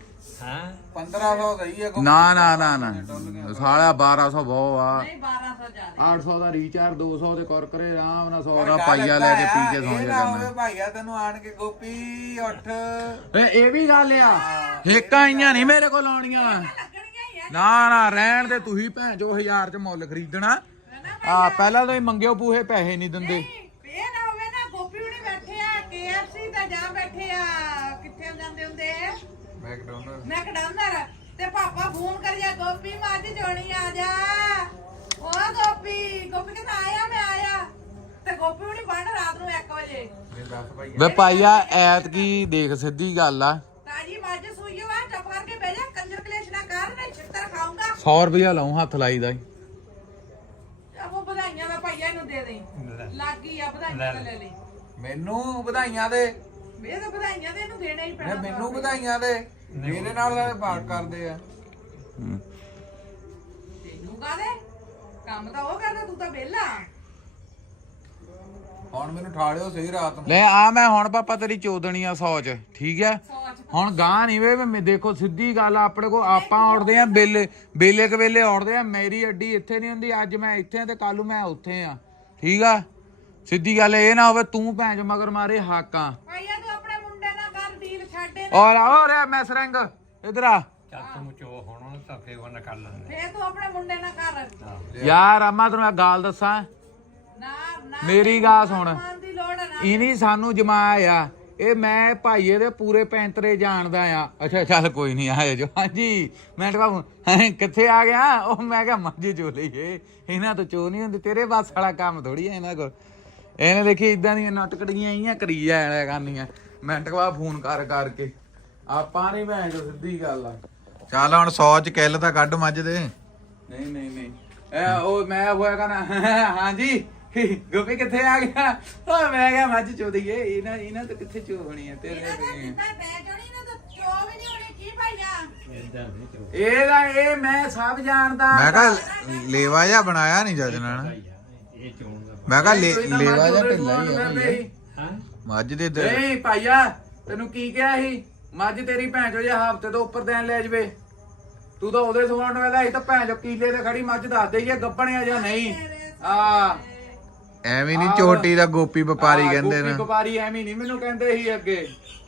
Speaker 1: ਪੰਦਰਾਂ ਸੌ ਸਹੀ ਹੈ
Speaker 3: ਨਾ ਨਾ ਨਾ ਨਾ ਸਾਲਿਆ ਬਾਰਾਂ ਸੌ ਬਹੁਤ ਆ
Speaker 2: ਨਹੀਂ ਬਾਰਾਂ ਸੌ ਜ਼ਿਆਦਾ
Speaker 3: ਅੱਠ ਸੌ ਦਾ ਰੀਚਾਰਜ ਦੋ ਸੌ ਦੇ ਕੁਰਕਰੇ ਆਰਾਮ ਨਾਲ ਸੌ ਦਾ ਪਾਈਆ ਲੈ ਕੇ ਪੀ ਕੇ ਸੌਂ ਜਾ ਕਰਨਾ
Speaker 1: ਭਾਈਆ ਤੈਨੂੰ ਆਣ ਕੇ ਗੋਪੀ ਉੱਠ
Speaker 3: ਏ ਇਹ ਵੀ ਗੱਲ ਆ ਹੇਕਾਂ ਆਈਆਂ ਨਹੀਂ ਮੇਰੇ ਕੋਲ ਆਉਣੀਆਂ
Speaker 2: ਲੱਗਣਗੀਆਂ ਹੀ ਆ
Speaker 3: ਨਾ ਨਾ ਰਹਿਣ ਦੇ ਤੁਸੀਂ ਭੈਣ ਜੋ ਹਜ਼ਾਰ ਚ ਮੁੱਲ ਖਰੀਦਣਾ ਆ ਪਹਿਲਾਂ ਤਾਂ ਹੀ ਮੰਗਿਓ ਪੂਹੇ ਪੈਸੇ ਨਹੀਂ ਦਿੰਦੇ
Speaker 2: ਇਹ ਨਾ ਹੋਵੇ ਨਾ ਗੋਪੀ ਹੁਣੀ ਬੈਠੇ ਆ ਕੇਐਫਸੀ ਤੇ ਜਾ ਬੈਠੇ ਆ ਕਿੱਥੇ ਜਾਂਦੇ ਹੁੰਦੇ
Speaker 1: ਮੈਕਡੋਨਲਡ
Speaker 2: ਮੈਕਡੋਨਲਡ ਤੇ ਪਾਪਾ ਫੋਨ ਕਰਿਆ ਗੋਪੀ ਮੱਝ ਜੋਣੀ ਆ ਜਾ ਓ ਗੋਪੀ ਗੋਪੀ ਕਹਿੰਦਾ ਆਇਆ ਮੈਂ ਆਇਆ ਤੇ ਗੋਪੀ ਹੁਣੀ ਬੰਨ ਰਾਤ ਨੂੰ ਇੱਕ ਵਜੇ
Speaker 1: ਇਹ ਦੱਸ ਭਾਈਆ
Speaker 3: ਵੇ ਪਾਈਆ ਐਤ ਕੀ ਦੇਖ ਸਿੱਧੀ ਗੱਲ ਆ
Speaker 2: ਤਾਜੀ ਮੱਝ ਸੂਈ ਵਾ ਚੁੱਪ ਕਰਕੇ ਬਹਿ ਜਾ ਕੰਜਰ ਕਲੇਸ਼ ਨਾ ਕਰ ਨਹੀਂ ਛਿੱਤਰ ਖਾਊਂਗਾ
Speaker 3: ਸੌ ਰੁਪਇਆ ਲਾਉਂ ਹੱਥ ਲਾਈਦਾ ਈ।
Speaker 2: ਉਹ ਵਧਾਈਆਂ ਦਾ ਭਾਈਆ ਇਹਨੂੰ ਦੇ ਦੇ ਲੱਗੀ ਆ ਵਧਾਈਆਂ ਦਾ ਲੈ ਲਈ
Speaker 1: ਮੈਨੂੰ ਵਧਾਈਆਂ ਦੇ
Speaker 2: ਇਹ ਤਾਂ ਵਧਾਈਆਂ ਦੇ ਇਹਨੂੰ ਦੇਣਾ ਹੀ
Speaker 1: ਮੈਂ
Speaker 2: ਪੈਣਾ
Speaker 1: ਮੈਨੂੰ ਵਧਾਈਆਂ ਦੇ ਮੇਰੇ ਨਾਲ ਤਾਂ ਪਾਠ ਕਰਦੇ ਆ
Speaker 3: ਹੂੰ।
Speaker 2: ਤੈਨੂੰ ਕਾਹਦੇ ਕੰਮ ਤਾਂ ਉਹ ਕਰਦਾ, ਤੂੰ ਤਾਂ ਵਿਹਲਾ।
Speaker 1: ਹੁਣ ਮੈਨੂੰ ਠਾੜਿਓ ਸਹੀ ਰਾਤ ਨੂੰ।
Speaker 3: ਲੈ ਆ ਮੈਂ ਹੁਣ ਪਾਪਾ ਤੇਰੀ ਚੋਦਣੀ ਆ ਸੌ ਚ, ਠੀਕ ਹੈ। ਹੁਣ ਗਾਂ ਨਹੀਂ ਵੇ ਮੈਂ ਦੇਖੋ ਸਿੱਧੀ ਗੱਲ ਆ, ਆਪਣੇ ਕੋ ਆਪਾਂ ਉੜਦੇ ਆ ਬੇਲੇ ਬੇਲੇ ਕ ਵੇਲੇ ਉੜਦੇ ਆ। ਮੇਰੀ ਅੱਡੀ ਇੱਥੇ ਨਹੀਂ ਹੁੰਦੀ, ਅੱਜ ਮੈਂ ਇੱਥੇ ਆ ਤੇ ਕੱਲ ਨੂੰ ਮੈਂ ਉੱਥੇ ਆ, ਠੀਕ ਆ। ਸਿੱਧੀ ਗੱਲ ਇਹ ਨਾ ਹੋਵੇ ਤੂੰ ਭੈਣ ਚ ਮਗਰ ਮਾਰੇ ਹਾਕਾਂ।
Speaker 2: ਭਾਈਆ ਤੂੰ ਆਪਣੇ ਮੁੰਡੇ ਨਾਲ ਕਰ ਡੀਲ ਛੱਡੇ
Speaker 3: ਔਰ ਔਰ ਮੈਂ ਸਰੰਗ ਇਧਰ ਆ
Speaker 2: ਫੇਰ ਤੂੰ ਆਪਣੇ ਮੁੰਡੇ ਨਾਲ ਕਰ।
Speaker 3: ਯਾਰ ਆਮਾ ਤੈਨੂੰ ਇੱਕ ਗੱਲ ਦੱਸਾਂ,
Speaker 2: ਨਾ ਨਾ
Speaker 3: ਮੇਰੀ ਗੱਲ ਸੁਣ,
Speaker 2: ਮਾਨ ਦੀ ਲੋੜ ਹੈ ਨਾ।
Speaker 3: ਇਹ ਨਹੀਂ ਸਾਨੂੰ ਜਮਾਇਆ ਆ, ਇਹ ਮੈਂ ਭਾਈਏ ਦੇ ਪੂਰੇ ਪੈਂਤਰੇ ਜਾਣਦਾ ਆ। ਅੱਛਾ ਚੱਲ ਕੋਈ ਨਹੀਂ ਆਏ ਜੋ। ਹਾਂਜੀ ਮੈਂ ਤਾਂ ਕਿੱਥੇ ਆ ਗਿਆ? ਉਹ ਮੈਂ ਕਿਹਾ ਮੱਝ ਚੋ ਲਈਏ, ਇਹਨਾਂ ਤੋਂ ਚੋ ਨਹੀਂ ਹੁੰਦੀ, ਤੇਰੇ ਬਸ ਵਾਲਾ ਕੰਮ ਥੋੜੀ ਆ ਇਹਨਾਂ ਕੋਲ। ਇਹਨੇ ਦੇਖੀ ਇਦਾਂ ਦੀਆਂ ਨਟਕੜੀਆਂ ਆਈਆਂ ਕਰੀ ਜਾਇਆ ਕਰਨੀਆਂ ਮਿੰਟ ਬਾਅਦ ਫੋਨ ਕਰ ਕਰਕੇ। ਆਪਾਂ ਨਹੀਂ ਭੈਣ ਜੋ ਸਿੱਧੀ ਗੱਲ ਆ।
Speaker 1: ਚੱਲ ਹੁਣ ਸੌ ਚ ਕਿੱਲ ਤਾਂ ਕੱਢ ਮੱਝ ਦੇ।
Speaker 3: ਨਹੀਂ ਨਹੀਂ ਨਹੀਂ ਇਹ ਉਹ ਮੈਂ ਹੋਇਆ ਕਹਿੰਦਾ ਹਾਂਜੀ ਗੋਪੀ ਕਿੱਥੇ ਆ ਗਿਆ? ਉਹ ਮੈਂ ਕਿਹਾ ਮੱਝ ਚੋ ਦਈਏ, ਇਹਨਾਂ ਇਹਨਾਂ ਤੋਂ ਕਿੱਥੇ ਚੋ ਹੋਣੀ ਹੈ ਤੇਰੇ
Speaker 2: ਇਹਦਾ ਤਾਂ
Speaker 3: ਤੇ।
Speaker 2: ਜਿੱਦਾਂ ਤੈ ਚੋਣੀ ਨਾ ਤਾਂ ਚੋ ਵੀ ਨਹੀਂ ਹੋਣੀ। ਕੀ ਭਾਈਆ
Speaker 3: ਇਹਦਾ ਇਹ ਮੈਂ ਸਭ ਜਾਣਦਾ।
Speaker 1: ਮੈਂ ਕਿਹਾ ਲੇਵਾ ਜਿਹਾ ਬਣਾਇਆ ਨਹੀਂ ਜੱਜ ਨਾਲ। ਮੈਂ ਕਿਹਾ ਲੈ- ਲੇਵਾ ਜਿਹਾ ਢਿੱਲਾ ਹੀ ਆ ਭਈਆ। ਮੱਝ ਦੇ ਦੇ
Speaker 3: ਨਹੀਂ ਭਾਈਆ ਤੈਨੂੰ ਕੀ ਕਿਹਾ ਸੀ? ਮੱਝ ਤੇਰੀ ਭੈਣ ਚੋ ਜੇ ਹਫਤੇ ਤੋਂ ਉੱਪਰ ਦੇਣ ਲੈ ਜਵੇ, ਤੂੰ ਤਾਂ ਉਹਦੇ ਸਵਾਉਣ ਵਾਲਾ ਸੀ ਤਾਂ ਭੈਣ ਚੋ ਕੀਲੇ ਤੇ ਖੜੀ ਮੱਝ ਦੱਸ ਦੇਈਏ ਗੱਪਣਿਆ ਜਾਂ ਨਹੀਂ। ਆ
Speaker 1: ਐਵੇਂ ਨਹੀਂ ਚੋਟੀ ਦਾ ਗੋਪੀ ਵਪਾਰੀ ਕਹਿੰਦੇ
Speaker 3: ਗੋਪੀ
Speaker 1: ਨੇ।
Speaker 3: ਵਪਾਰੀ ਐਵੇਂ ਨਹੀਂ ਮੈਨੂੰ ਕਹਿੰਦੇ ਸੀ ਅੱਗੇ।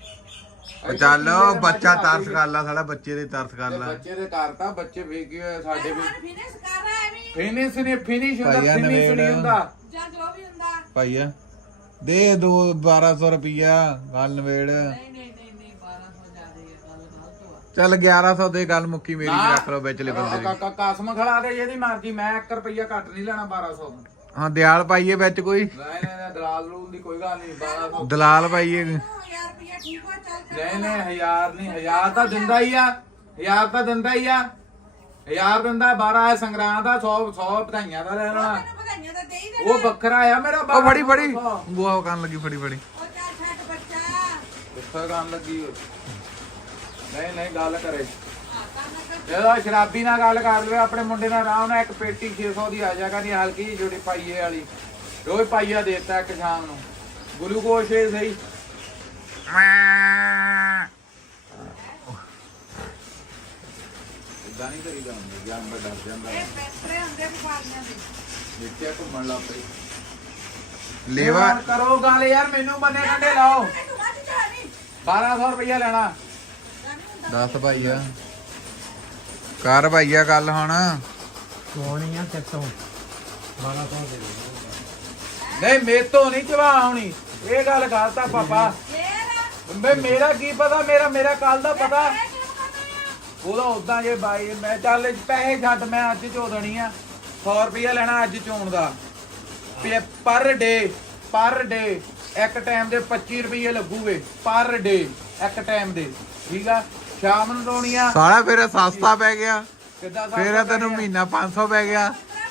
Speaker 1: ਉਹ ਚੱਲ ਉਹ ਬੱਚਾ ਤਰਸ ਕਰ ਲਾ, ਸਾਲਾ ਬੱਚੇ ਦੇ ਤਰਸ ਕਰ ਲਾ।
Speaker 3: ਬੱਚੇ ਦੇ ਕਰਤਾ, ਬੱਚੇ ਵੇਖੀ ਹੋਏ ਸਾਡੇ ਵੀ।
Speaker 2: ਫਿਨਿਸ਼ ਕਰ ਰਹਾ ਐਵੇਂ
Speaker 3: ਫਿਨਿਸ਼ ਨਹੀਂ ਫਿਨਿਸ਼ ਹੁੰਦਾ,
Speaker 1: ਭਾਈਆ
Speaker 3: ਫਿਨਿਸ਼ ਨਹੀਂ
Speaker 1: ਨਵੇੜ।
Speaker 3: ਹੁੰਦਾ।
Speaker 2: ਜਾਂ ਜੋ ਵੀ ਹੁੰਦਾ।
Speaker 1: ਭਾਈਆ ਦੇ ਦੋ ਬਾਰਾਂ ਸੌ ਰੁਪਈਆ ਗੱਲ ਨਵੇੜ।
Speaker 2: ਨਹੀਂ ਨਹੀਂ ਨਹੀਂ ਨਹੀਂ ਬਾਰਾਂ ਸੌ ਜ਼ਿਆਦਾ ਹੀ ਹੈ, ਗੱਲ ਗਲਤ ਵਾ।
Speaker 1: ਚੱਲ ਗਿਆਰਾਂ ਸੌ ਦੇ ਗੱਲ ਮੁੱਕੀ ਮੇਰੀ ਵੀ ਰੱਖ ਲਓ ਵਿਚਲੇ ਬੰਦੇ ਦੀ।
Speaker 3: ਕਾਕਾ ਕਸਮ ਖੜਾ ਦੇ ਇਹਦੀ ਮਰਜ਼ੀ, ਮੈਂ ਇੱਕ ਰੁਪਈਆ ਘੱਟ ਨਹੀਂ ਲੈਣਾ ਬਾਰਾਂ ਸੌ ਤੋਂ।
Speaker 1: ਹਾਂ ਦਿਆਲ ਪਾਈਏ ਵਿੱਚ ਕੋਈ,
Speaker 3: ਨਹੀਂ ਨਹੀਂ ਦਲਾਲ ਰੂਲ ਦੀ ਕੋਈ ਗੱਲ ਨਹੀਂ। ਬਾਰਾਂ ਸੌ
Speaker 1: ਦਲਾਲ ਪਾਈਏ।
Speaker 2: ਹਜ਼ਾਰ ਰੁਪਇਆ ਠੀਕ ਹੋ ਚੱਲ ਕਰ।
Speaker 3: ਨਹੀਂ ਨਹੀਂ ਹਜ਼ਾਰ ਨਹੀਂ, ਹਜ਼ਾਰ ਤਾਂ ਦਿੰਦਾ ਹੀ ਆ, ਹਜ਼ਾਰ ਤਾਂ ਦਿੰਦਾ ਹੀ ਆ, ਹਜ਼ਾਰ ਦਿੰਦਾ। ਬਾਰਾਂ ਹੈ ਸੰਗਰਾਂ ਦਾ, ਸੌ ਸੌ ਵਧਾਈਆਂ ਦਾ ਲੈਣਾ।
Speaker 2: ਮੈਨੂੰ ਵਧਾਈਆਂ ਤਾਂ ਦੇ ਹੀ ਦੇਣਾ।
Speaker 3: ਉਹ ਵੱਖਰਾ ਆ ਮੇਰਾ।
Speaker 1: ਉਹ ਫੜੀ ਫੜੀ
Speaker 3: ਬਾਰਾਂ ਸੌ।
Speaker 1: ਬੁਆ ਕਰਨ ਲੱਗੀ, ਫੜੀ ਫੜੀ।
Speaker 2: ਉਹ ਚੱਲ ਛੱਡ ਬੱਚਾ।
Speaker 3: ਕਿੱਥੇ ਕਰਨ ਲੱਗੀ ਓਏ? ਨਹੀਂ ਨਹੀਂ ਗੱਲ ਕਰੇ
Speaker 2: ਹਾਂ ਕੰਮ ਕਰ।
Speaker 3: ਜਦੋਂ ਸ਼ਰਾਬੀ ਨਾਲ ਗੱਲ ਕਰ ਲਵੇ ਆਪਣੇ ਮੁੰਡੇ ਨਾਲ ਆਰਾਮ ਨਾਲ ਇੱਕ ਪੇਟੀ ਛੇ ਸੌ ਦੀ ਆ ਜਾ ਕਰਨੀ, ਹਲਕੀ ਜਿਹੀ ਜੁੜੀ ਪਾਈਏ ਵਾਲੀ। ਰੋਜ਼ ਪਾਈਆ ਦੇਤਾ ਇੱਕ ਸ਼ਾਮ ਨੂੰ, ਗਲੂਕੋਸ਼ ਇਹ ਸਹੀ। ਇਦਾਂ ਨਹੀਂ ਕਰੀਦਾ ਹੁੰਦਾ, ਜਾਨਵਰ ਡਰ ਜਾਂਦਾ।
Speaker 2: ਇਹ ਪੈਸਰੇ ਹੁੰਦੇ ਵਪਾਰੀਆਂ ਦੇ।
Speaker 3: ਦੇਖਿਆ ਘੁੰਮਣ ਲੱਗ ਪਈ।
Speaker 1: ਲੇਵਾ
Speaker 3: ਹੁਣ ਕਰੋ ਗੱਲ ਯਾਰ, ਮੈਨੂੰ ਬੰਨੇ ਕੰਡੇ ਲਾਓ।
Speaker 2: ਤੂੰ ਮੱਝ ਚੋਣੀ।
Speaker 3: ਬਾਰਾਂ ਸੌ ਰੁਪਇਆ ਲੈਣਾ।
Speaker 1: ਦੱਸ ਭਾਈਆ ਕਰ ਭਾਈਆ ਗੱਲ ਹੁਣ।
Speaker 3: ਨਹੀਂ ਮੇਰੇ ਤੋਂ ਨਹੀਂ ਚਵਾ ਆਉਣੀ, ਇਹ ਗੱਲ ਕਰਤਾ ਪਾਪਾ।
Speaker 2: ਫੇਰ
Speaker 3: ਮੈਂ ਮੇਰਾ ਕੀ ਪਤਾ, ਮੇਰਾ ਮੇਰਾ ਕੱਲ ਦਾ ਪਤਾ।
Speaker 2: ਇਹ ਕਿਉਂ ਕਰਨਾ ਆ?
Speaker 3: ਉਹਦਾ ਉਦਾਂ ਜੇ ਬਾਈ ਮੈਂ ਚੱਲ ਪੈਸੇ ਛੱਡ, ਮੈਂ ਅੱਜ ਚੋ ਦੇਣੀ ਆ। ਸੌ ਰੁਪਇਆ ਲੈਣਾ ਅੱਜ ਚੋਣ ਦਾ ਪਰ ਡੇ। ਪਰ ਡੇ ਇੱਕ ਟਾਈਮ ਦੇ ਪੱਚੀ ਰੁਪਏ ਲੱਗੂਗੇ ਪਰ ਡੇ, ਇੱਕ ਟਾਈਮ ਦੇ, ਠੀਕ ਆ। ਸ਼ਾਮ ਨੂੰ ਲਾਉਣੀ ਆ।
Speaker 1: ਸਾਲਾ ਫਿਰ ਸਸਤਾ ਪੈ ਗਿਆ,
Speaker 3: ਕਿੱਦਾਂ ਦਾ
Speaker 1: ਫਿਰ ਤੈਨੂੰ ਮਹੀਨਾ ਪੰਜ ਸੌ ਪੈ ਗਿਆ।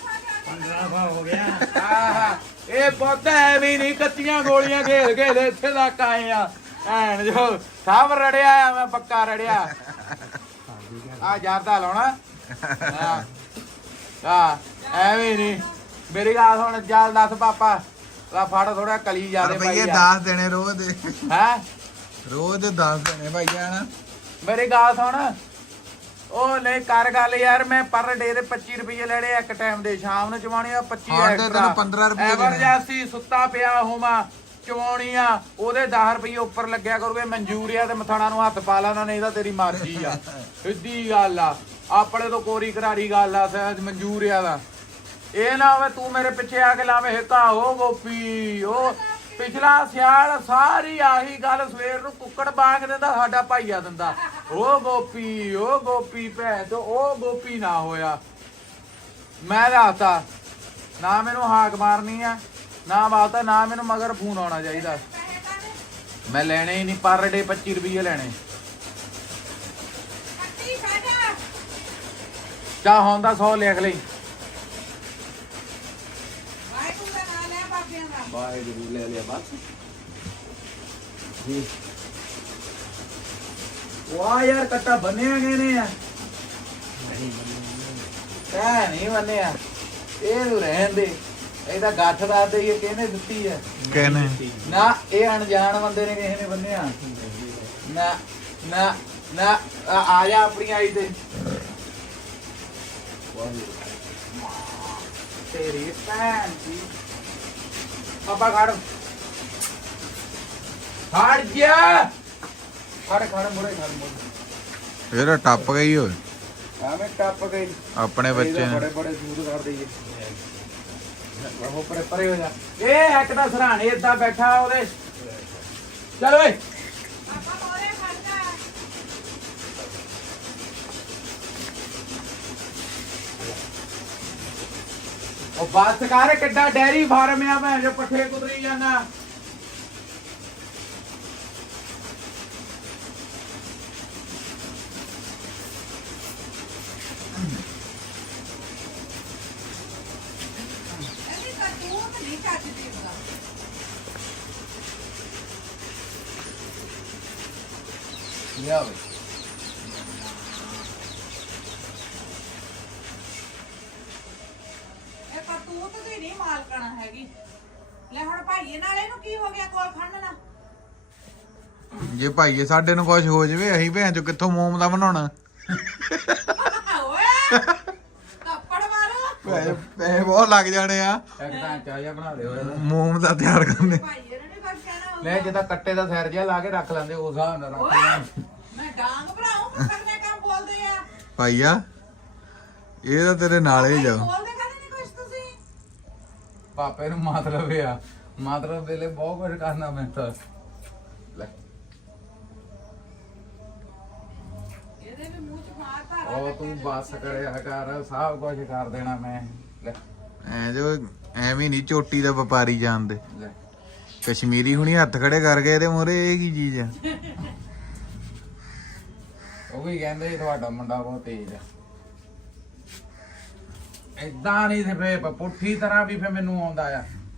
Speaker 3: ਆਹਾ, ਇਹ ਬਹੁਤ ਐਵੇਂ ਨਹੀਂ ਕੱਚੀਆਂ ਗੋਲੀਆਂ ਘੇਰ ਘੇਰ ਇੱਥੇ ਤੱਕ ਆਏ ਆ। ਐਨ ਜੋ ਸਭ ਰੜਿਆ ਆ, ਮੈਂ ਪੱਕਾ ਰੜਿਆ। ਆ ਜਰਦਾ ਲਾਉਣਾ। ਹਾਂ ਹਾਂ ਐਵੇਂ ਨਹੀਂ। ਮੇਰੀ ਗੱਲ ਹੁਣ ਚੱਲ ਦੱਸ ਪਾਪਾ, ਲਾ ਫੜ ਥੋੜਾ ਕਲੀ ਜਾਦੇ ਭਾਈ
Speaker 1: ਰੁਪਈਏ ਦਸ ਦੇਣੇ ਰੋਜ਼ ਦੇ,
Speaker 3: ਹੈ।
Speaker 1: ਰੋਜ਼ ਦੇ ਦਸ ਦੇਣੇ ਭਾਈਆ ਨਾ।
Speaker 3: ਮੇਰੀ ਗੱਲ ਸੁਣ, ਉਹ ਨਹੀਂ ਕਰ ਗੱਲ ਯਾਰ। ਮੈਂ ਪਰ ਡੇ ਦੇ ਪੱਚੀ ਰੁਪਏ ਲੈਣੇ ਇੱਕ ਟਾਈਮ ਦੇ, ਸ਼ਾਮ ਨੂੰ ਚਵਾਉਣੀ ਆ ਪੱਚੀ
Speaker 1: ਹਾਂ ਤੇ
Speaker 3: ਐਕਸਟਰਾ।
Speaker 1: ਤੈਨੂੰ ਪੰਦਰਾਂ ਰੁਪਈਏ ਦੇਣੇ।
Speaker 3: ਐਮਰਜੈਂਸੀ ਸੁੱਤਾ ਪਿਆ ਹੋਵਾਂ ਚਵਾਉਣੀ ਆ, ਉਹਦੇ ਦਸ ਰੁਪਏ ਉੱਪਰ ਲੱਗਿਆ ਕਰੂਗੇ। ਮਨਜ਼ੂਰ ਆ ਤੇ ਮਥਾਣਾ ਨੂੰ ਹੱਥ ਪਾ ਲਾ, ਉਹਨਾਂ ਨੇ ਇਹਦਾ ਤੇਰੀ ਮਰਜ਼ੀ ਆ। ਸਿੱਧੀ ਗੱਲ ਆ, ਆਪਣੇ ਤੋਂ ਕੋਰੀ ਘਰਾਰੀ ਗੱਲ ਆ। ਸਹਿਜ ਮਨਜ਼ੂਰ ਆ ਦਾ। ਇਹ ਨਾ ਹੋਵੇ ਤੂੰ ਮੇਰੇ ਪਿੱਛੇ ਆ ਕੇ ਲਾਵੇਂ ਹਿੱਕਾ। ਉਹ ਗੋਪੀ ਉਹ ਪਿਛਲਾ ਸਿਆਲ ਸਾਰੀ ਆਹੀ ਗੱਲ, ਸਵੇਰ ਨੂੰ ਕੁੱਕੜ ਬਾਗ ਦਿੰਦਾ, ਸਾਡਾ ਭਾਈਆ ਦਿੰਦਾ। ਉਹ ਗੋਪੀ ਉਹ ਗੋਪੀ ਭੈ ਤੇ ਉਹ ਗੋਪੀ ਨਾ ਹੋਇਆ। ਮੈਂ ਦੱਸਤਾ ਨਾ, ਮੈਨੂੰ ਹਾਕ ਮਾਰਨੀ ਆ ਨਾ ਬਾਤ, ਨਾ ਮੈਨੂੰ ਮਗਰ ਫੋਨ ਆਉਣਾ ਚਾਹੀਦਾ। ਮੈਂ ਲੈਣੇ ਹੀ ਨਹੀਂ ਪਰ ਡੇ ਪੱਚੀ ਰੁਪਏ ਲੈਣੇ।
Speaker 2: ਕੱਟੀ ਫਾਟਾ।
Speaker 3: ਚਾ ਹੁੰਦਾ ਸੌ ਲਿਖ ਲਈ।
Speaker 2: ਵਾਹਿਗੁਰੂ ਦਾ ਨਾਮ ਲੈ ਬਾਬਿਆਂ ਦਾ।
Speaker 3: ਵਾਹਿਗੁਰੂ ਲੈ ਲਿਆ ਬਸ। ਵਾਹ ਯਾਰ ਕੱਟਾ ਬੰਨਿਆ ਗਏ ਨੇ ਆ। ਨਹੀਂ ਬੰਨਿਆ। ਨਹੀਂ ਬੰਨਿਆ। ਇਹਨੂੰ ਰਹਿਣ ਦੇ, ਇਹਦਾ ਗੱਠ ਦੱਸ ਦੇ ਇਹ ਕਿਹਨੇ ਦਿੱਤੀ ਹੈ।
Speaker 1: ਕਹਿੰਨੇ
Speaker 3: ਨਾ ਇਹ ਅਣਜਾਣ ਬੰਦੇ ਨੇ ਕਿਸੇ ਨੇ ਬੰਨਿਆ ਨਾ ਨਾ ਨਾ ਆ- ਆ ਜਾ ਆਪਣੀ ਆਈ ਤੇ ਤੇਰੀ ਭੈਣ ਦੀ ਪਾਪਾ ਖੜ ਖੜ ਜਾ ਖੜ ਖੜ ਮੁੜੇ ਖੜ ਮੁੜੇ
Speaker 1: ਇਹਦਾ ਟੱਪ ਗਈ ਓਏ
Speaker 3: ਐਵੇਂ ਟੱਪ ਗਈ
Speaker 1: ਆਪਣੇ ਬੱਚੇ ਨੇ
Speaker 3: ਬੜੇ ਬੜੇ ਸੂਟ ਕਰ ਦਈਏ ਉਹ ਪਰੇ ਪਰੇ ਹੋ ਜਾ ਇਹ ਇੱਕ ਤਾਂ ਸਰਾਣੇ ਏਦਾਂ ਬੈਠਾ ਉਹਦੇ ਚੱਲ ਓਏ
Speaker 2: ਪਾਪਾ ਮੋਰੇ ਖੜ ਜਾ
Speaker 3: ਉਹ ਬਾਤ ਕਰ ਕਿੱਡਾ ਡੈਰੀ ਫਾਰਮ ਆ ਮੈਂ ਜੋ ਪੱਠੇ ਕੁਤਰੀ ਜਾਂਦਾ
Speaker 2: ਇਹਦੀ ਕਰਤੂਤ ਨਹੀਂ ਚੱਜਦੀ ਹੁੰਦਾ
Speaker 3: ਲਿਆ ਵੇ
Speaker 2: ਇਹ ਕਰਤੂਤ ਦੀ ਨਹੀਂ ਮਾਲਕਣਾ ਹੈਗੀ ਲੈ ਹੁਣ ਭਾਈਏ ਨਾਲ ਇਹਨੂੰ ਕੀ ਹੋ ਗਿਆ ਕੋਲ ਖੰਡਣਾ
Speaker 1: ਜੇ ਭਾਈਏ ਸਾਡੇ ਨੂੰ ਕੁਝ ਹੋ ਜਾਵੇ ਅਸੀਂ ਭੈਣ ਚੋ ਕਿੱਥੋਂ ਮੋਮ ਦਾ ਬਣਾਉਣਾ
Speaker 2: ਓਏ ਕੱਪੜ ਮਾਰੋ
Speaker 1: ਪੈਸੇ ਪੈਸੇ ਬਹੁਤ ਲੱਗ ਜਾਣੇ ਆ
Speaker 3: ਇੱਕ ਤਾਂ ਚਾਹੀਆ ਬਣਾ ਦਿਓ ਇਹਦਾ।
Speaker 1: ਮੋਮ ਦਾ ਤਿਆਰ ਕਰਨੇ
Speaker 2: ਭਾਈਏ ਨੇ ਨੀ ਕੁਝ ਕਹਿਣਾ
Speaker 3: ਲੈ ਜਿੱਦਾਂ ਕੱਟੇ ਦਾ ਸੈਰ ਜਿਹਾ ਲਾ ਕੇ ਰੱਖ ਲੈਂਦੇ ਉਸ ਹਿਸਾਬ ਨਾਲ ਰੱਖ
Speaker 2: ਓਏ
Speaker 3: ਲੈਂਦੇ।
Speaker 2: ਮੈਂ ਡਾਂਗ ਭਰਾਉਂ ਕਰਦੇ ਕੰਮ ਬੋਲਦੇ ਆ
Speaker 1: ਭਾਈਆ ਇਹ ਤਾਂ ਤੇਰੇ ਨਾਲ ਹੀ ਜਾਓ
Speaker 2: ਬੋਲਦੇ ਕਦੇ ਨਹੀਂ ਕੁਝ ਤੁਸੀਂ
Speaker 3: ਪਾਪੇ ਨੂੰ ਮਤਲਬ ਇਹ ਆ ਮਤਲਬ ਵੇਲੇ ਬਹੁਤ ਕੁਝ ਕਰਨਾ ਮੈਂ ਤਾਂ ਲੈ
Speaker 2: ਇਹਦੇ ਵੀ ਮੂੰਹ ਚ ਮਾਰ ਧਾਰਾ
Speaker 3: ਉਹ ਤੂੰ ਬਸ ਕਰਿਆ ਕਰ ਸਭ ਕੁਝ ਕਰ ਦੇਣਾ ਮੈਂ ਲੈ
Speaker 1: ਐ ਜੋ ਐਵੇਂ ਨਹੀਂ ਚੋਟੀ ਦਾ ਵਪਾਰੀ ਜਾਣਦੇ
Speaker 3: ਲੈ
Speaker 1: ਕਸ਼ਮੀਰੀ ਹੁਣੀ ਹੱਥ ਖੜੇ ਕਰ ਗਏ ਤੇ ਮੋਰੇ ਇਹ ਕੀ ਚੀਜ਼ ਆ
Speaker 3: ਉਹ ਵੀ ਕਹਿੰਦੇ ਸੀ ਤੁਹਾਡਾ ਮੁੰਡਾ ਬਹੁਤ ਤੇਜ਼ ਆ ਏਦਾਂ ਨਹੀਂ ਤੇ ਫੇ ਪੁੱਠੀ ਤਰ੍ਹਾਂ ਵੀ ਫੇ ਮੈਨੂੰ ਆਉਂਦਾ ਆ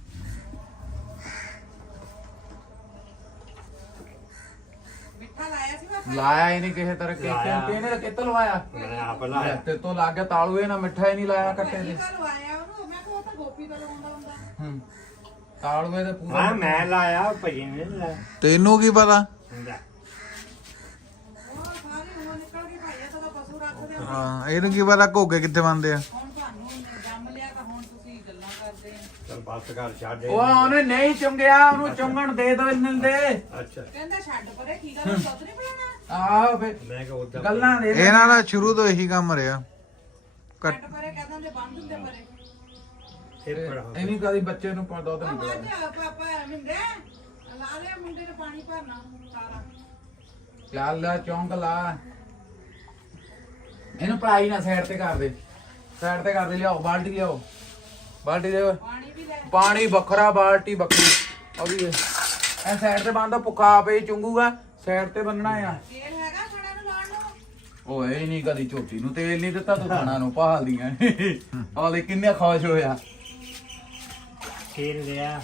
Speaker 2: ਮਿੱਠਾ ਲਾਇਆ ਸੀ ਮੈਂ
Speaker 3: ਲਾਇਆ ਹੀ ਨਹੀਂ ਕਿਸੇ ਤਰ੍ਹਾਂ ਕਿ ਕਿਹਨੇ ਕਿੱਥੇ ਲਵਾਇਆ
Speaker 5: ਮੈਂ ਆਪ ਲਾਇਆ
Speaker 3: ਤੇ ਤੋਂ ਲੱਗ ਗਿਆ ਤਾਲੂ ਇਹ ਨਾ ਮਿੱਠਾ ਹੀ ਨਹੀਂ ਲਾਇਆ ਕੱਟੇ
Speaker 2: ਕੀ
Speaker 3: ਦੇ
Speaker 2: ਕਰਵਾਇਆ ਉਹਨੂੰ ਮੈਂ ਕਿਹਾ ਉਹ ਤਾਂ ਗੋਪੀ ਤੋਂ ਲਵਾਉਂਦਾ ਹੁੰਦਾ
Speaker 3: ਹੂੰ ਤਾਲੂਏ ਤੇ ਪੂਰਾ
Speaker 5: ਹਾਂ ਮੈਂ ਲਾਇਆ ਭਜੀ ਨੇ ਲਾਇਆ
Speaker 1: ਤੈਨੂੰ ਕੀ ਪਤਾ
Speaker 5: ਲੈ,
Speaker 2: ਉਹ ਸਾਰੀ ਉਹ ਨਿਕਲ ਗਈ ਭਾਈਆ ਤਾਂ ਪਸ਼ੂ ਰੱਖਦੇ ਆ
Speaker 1: ਹਾਂ ਇਹਨੂੰ ਕੀ ਪਤਾ ਘੋਗੇ ਕਿੱਥੇ ਬੰਦੇ ਆ
Speaker 2: ਹੁਣ ਤੁਹਾਨੂੰ ਜੰਮ ਲਿਆ ਤਾਂ ਹੁਣ ਤੁਸੀਂ ਗੱਲਾਂ ਕਰਦੇ ਆ
Speaker 5: ਚੱਲ ਬਸ ਕਰ ਛੱਡ
Speaker 3: ਉਹ ਉਹਨੇ ਨਹੀਂ ਚੁੰਗਿਆ ਉਹਨੂੰ ਚੁੰਗਣ ਦੇ ਦੋ ਇਹਨਾਂ ਦੇ
Speaker 5: ਅੱਛਾ
Speaker 2: ਕਹਿੰਦਾ ਛੱਡ ਪਰੇ ਕੀ ਗੱਲ ਦੁੱਧ ਨਹੀਂ ਪਿਆਣਾ
Speaker 3: ਆਹੋ ਫੇ
Speaker 5: ਮੈਂ ਕਿਹਾ ਉਦਾਂ
Speaker 3: ਗੱਲਾਂ ਦੇ
Speaker 1: ਇਹਨਾਂ ਦਾ ਸ਼ੁਰੂ ਤੋਂ ਇਹੀ ਕੰਮ ਰਿਹਾ
Speaker 2: ਛੱਡ ਪਰੇ ਕਹਿੰਦਾ ਤੇ ਬੰਦ ਹੁੰਦੇ ਪਰੇ
Speaker 5: ਇਹ ਪੜਾ
Speaker 3: ਇਹ ਨਹੀਂ ਕਦੀ ਬੱਚੇ ਨੂੰ ਪਾ ਦੁੱਧ
Speaker 2: ਉਹ
Speaker 3: ਨਹੀਂ
Speaker 2: ਮੱਝ
Speaker 3: ਪਿਆ
Speaker 2: ਪਾਪਾ ਮਿੰਦੇ ਲਾ ਦੇ ਮੁੰਡੇ ਨੇ ਪਾਣੀ ਭਰਨਾ ਸਾਰਾ
Speaker 3: ਚੱਲ ਚੌਂਕ ਲਾ ਇਹਨੂੰ ਪੜਾਈ ਨਾ ਸਾਈਡ ਤੇ ਕਰ ਦੇ ਸਾਈਡ ਤੇ ਕਰ ਦੇ ਲਿਆਓ ਬਾਲਟੀ ਲਿਆਓ ਬਾਲਟੀ ਦੇ
Speaker 2: ਪਾਣੀ ਵੀ ਲੈ
Speaker 3: ਪਾਣੀ ਵੱਖਰਾ ਬਾਲਟੀ ਵੱਖਰੀ ਉਹ ਵੀ ਇਹ ਸਾਈਡ ਤੇ ਬੰਦਾ ਪੁੱਕਾ ਪਈ ਚੁੰਗੂਗਾ ਸਾਈਡ ਤੇ ਬੰਨਣਾ ਆ
Speaker 2: ਤੇਲ ਹੈਗਾ ਖਾਣਾ ਨੂੰ ਲਾਉਣ ਨੂੰ
Speaker 3: ਓਏ ਨਹੀਂ ਕਦੀ ਝੋਟੀ ਨੂੰ ਤੇਲ ਨਹੀਂ ਦਿੱਤਾ ਤੂੰ ਖਾਣਾ ਨੂੰ ਭਾਲਦੀਆਂ ਹਾਲੇ ਕਿੰਨੇ ਖੁਸ਼ ਹੋਇਆ
Speaker 5: ਖੇਲ ਲਿਆ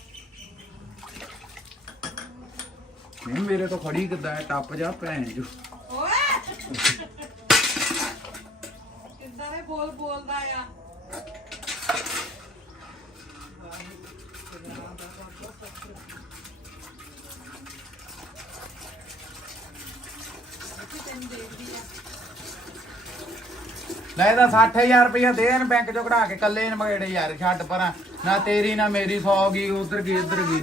Speaker 3: ਨਹੀਂ ਮੇਰੇ ਤੋਂ ਖੜੀ ਕਿੱਦਾਂ ਹੈ ਟੱਪ ਜਾ ਭੈਣ ਜੋ
Speaker 2: ਓਏ ਕਿੱਦਾਂ ਦੇ ਬੋਲ ਬੋਲਦਾ ਆ
Speaker 3: ਲੈ ਇਹਦਾ ਸੱਠ ਹਜ਼ਾਰ ਰੁਪਇਆ ਦੇ ਇਹਨ ਬੈਂਕ ਚੋਂ ਕਢਾ ਕੇ ਕੱਲੇ ਨੇ ਮਗੇੜੇ ਯਾਰ ਛੱਡ ਪਰਾਂ ਨਾ ਤੇਰੀ ਨਾ ਮੇਰੀ ਸੌ ਗਈ ਉਧਰ ਗਈ ਇੱਧਰ ਗਈ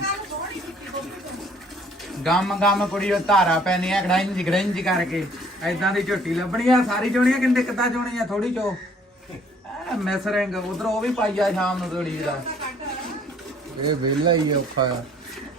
Speaker 3: ਗਮ ਗਮ ਕੁੜੀ ਉਹ ਧਾਰਾ ਪੈਣੀ ਆ ਗੜੰਜ ਗੜੰਜ ਕਰਕੇ ਐਦਾਂ ਦੀ ਝੋਟੀ ਲੱਭਣੀ ਆ ਸਾਰੀ ਚੋਣੀਆਂ ਕਿੰਦੇ ਕਿੱਦਾਂ ਚੋਣੀ ਆ ਥੋੜੀ ਚੋ ਮਿਸ ਰਿੰਗ ਉਧਰ ਉਹ ਵੀ ਪਾਈ ਆ ਸ਼ਾਮ ਨੂੰ ਥੋੜੀ ਦਾ ਇਹ ਵਿਹਲਾ ਹੀ ਆ ਔਖਾ ਆ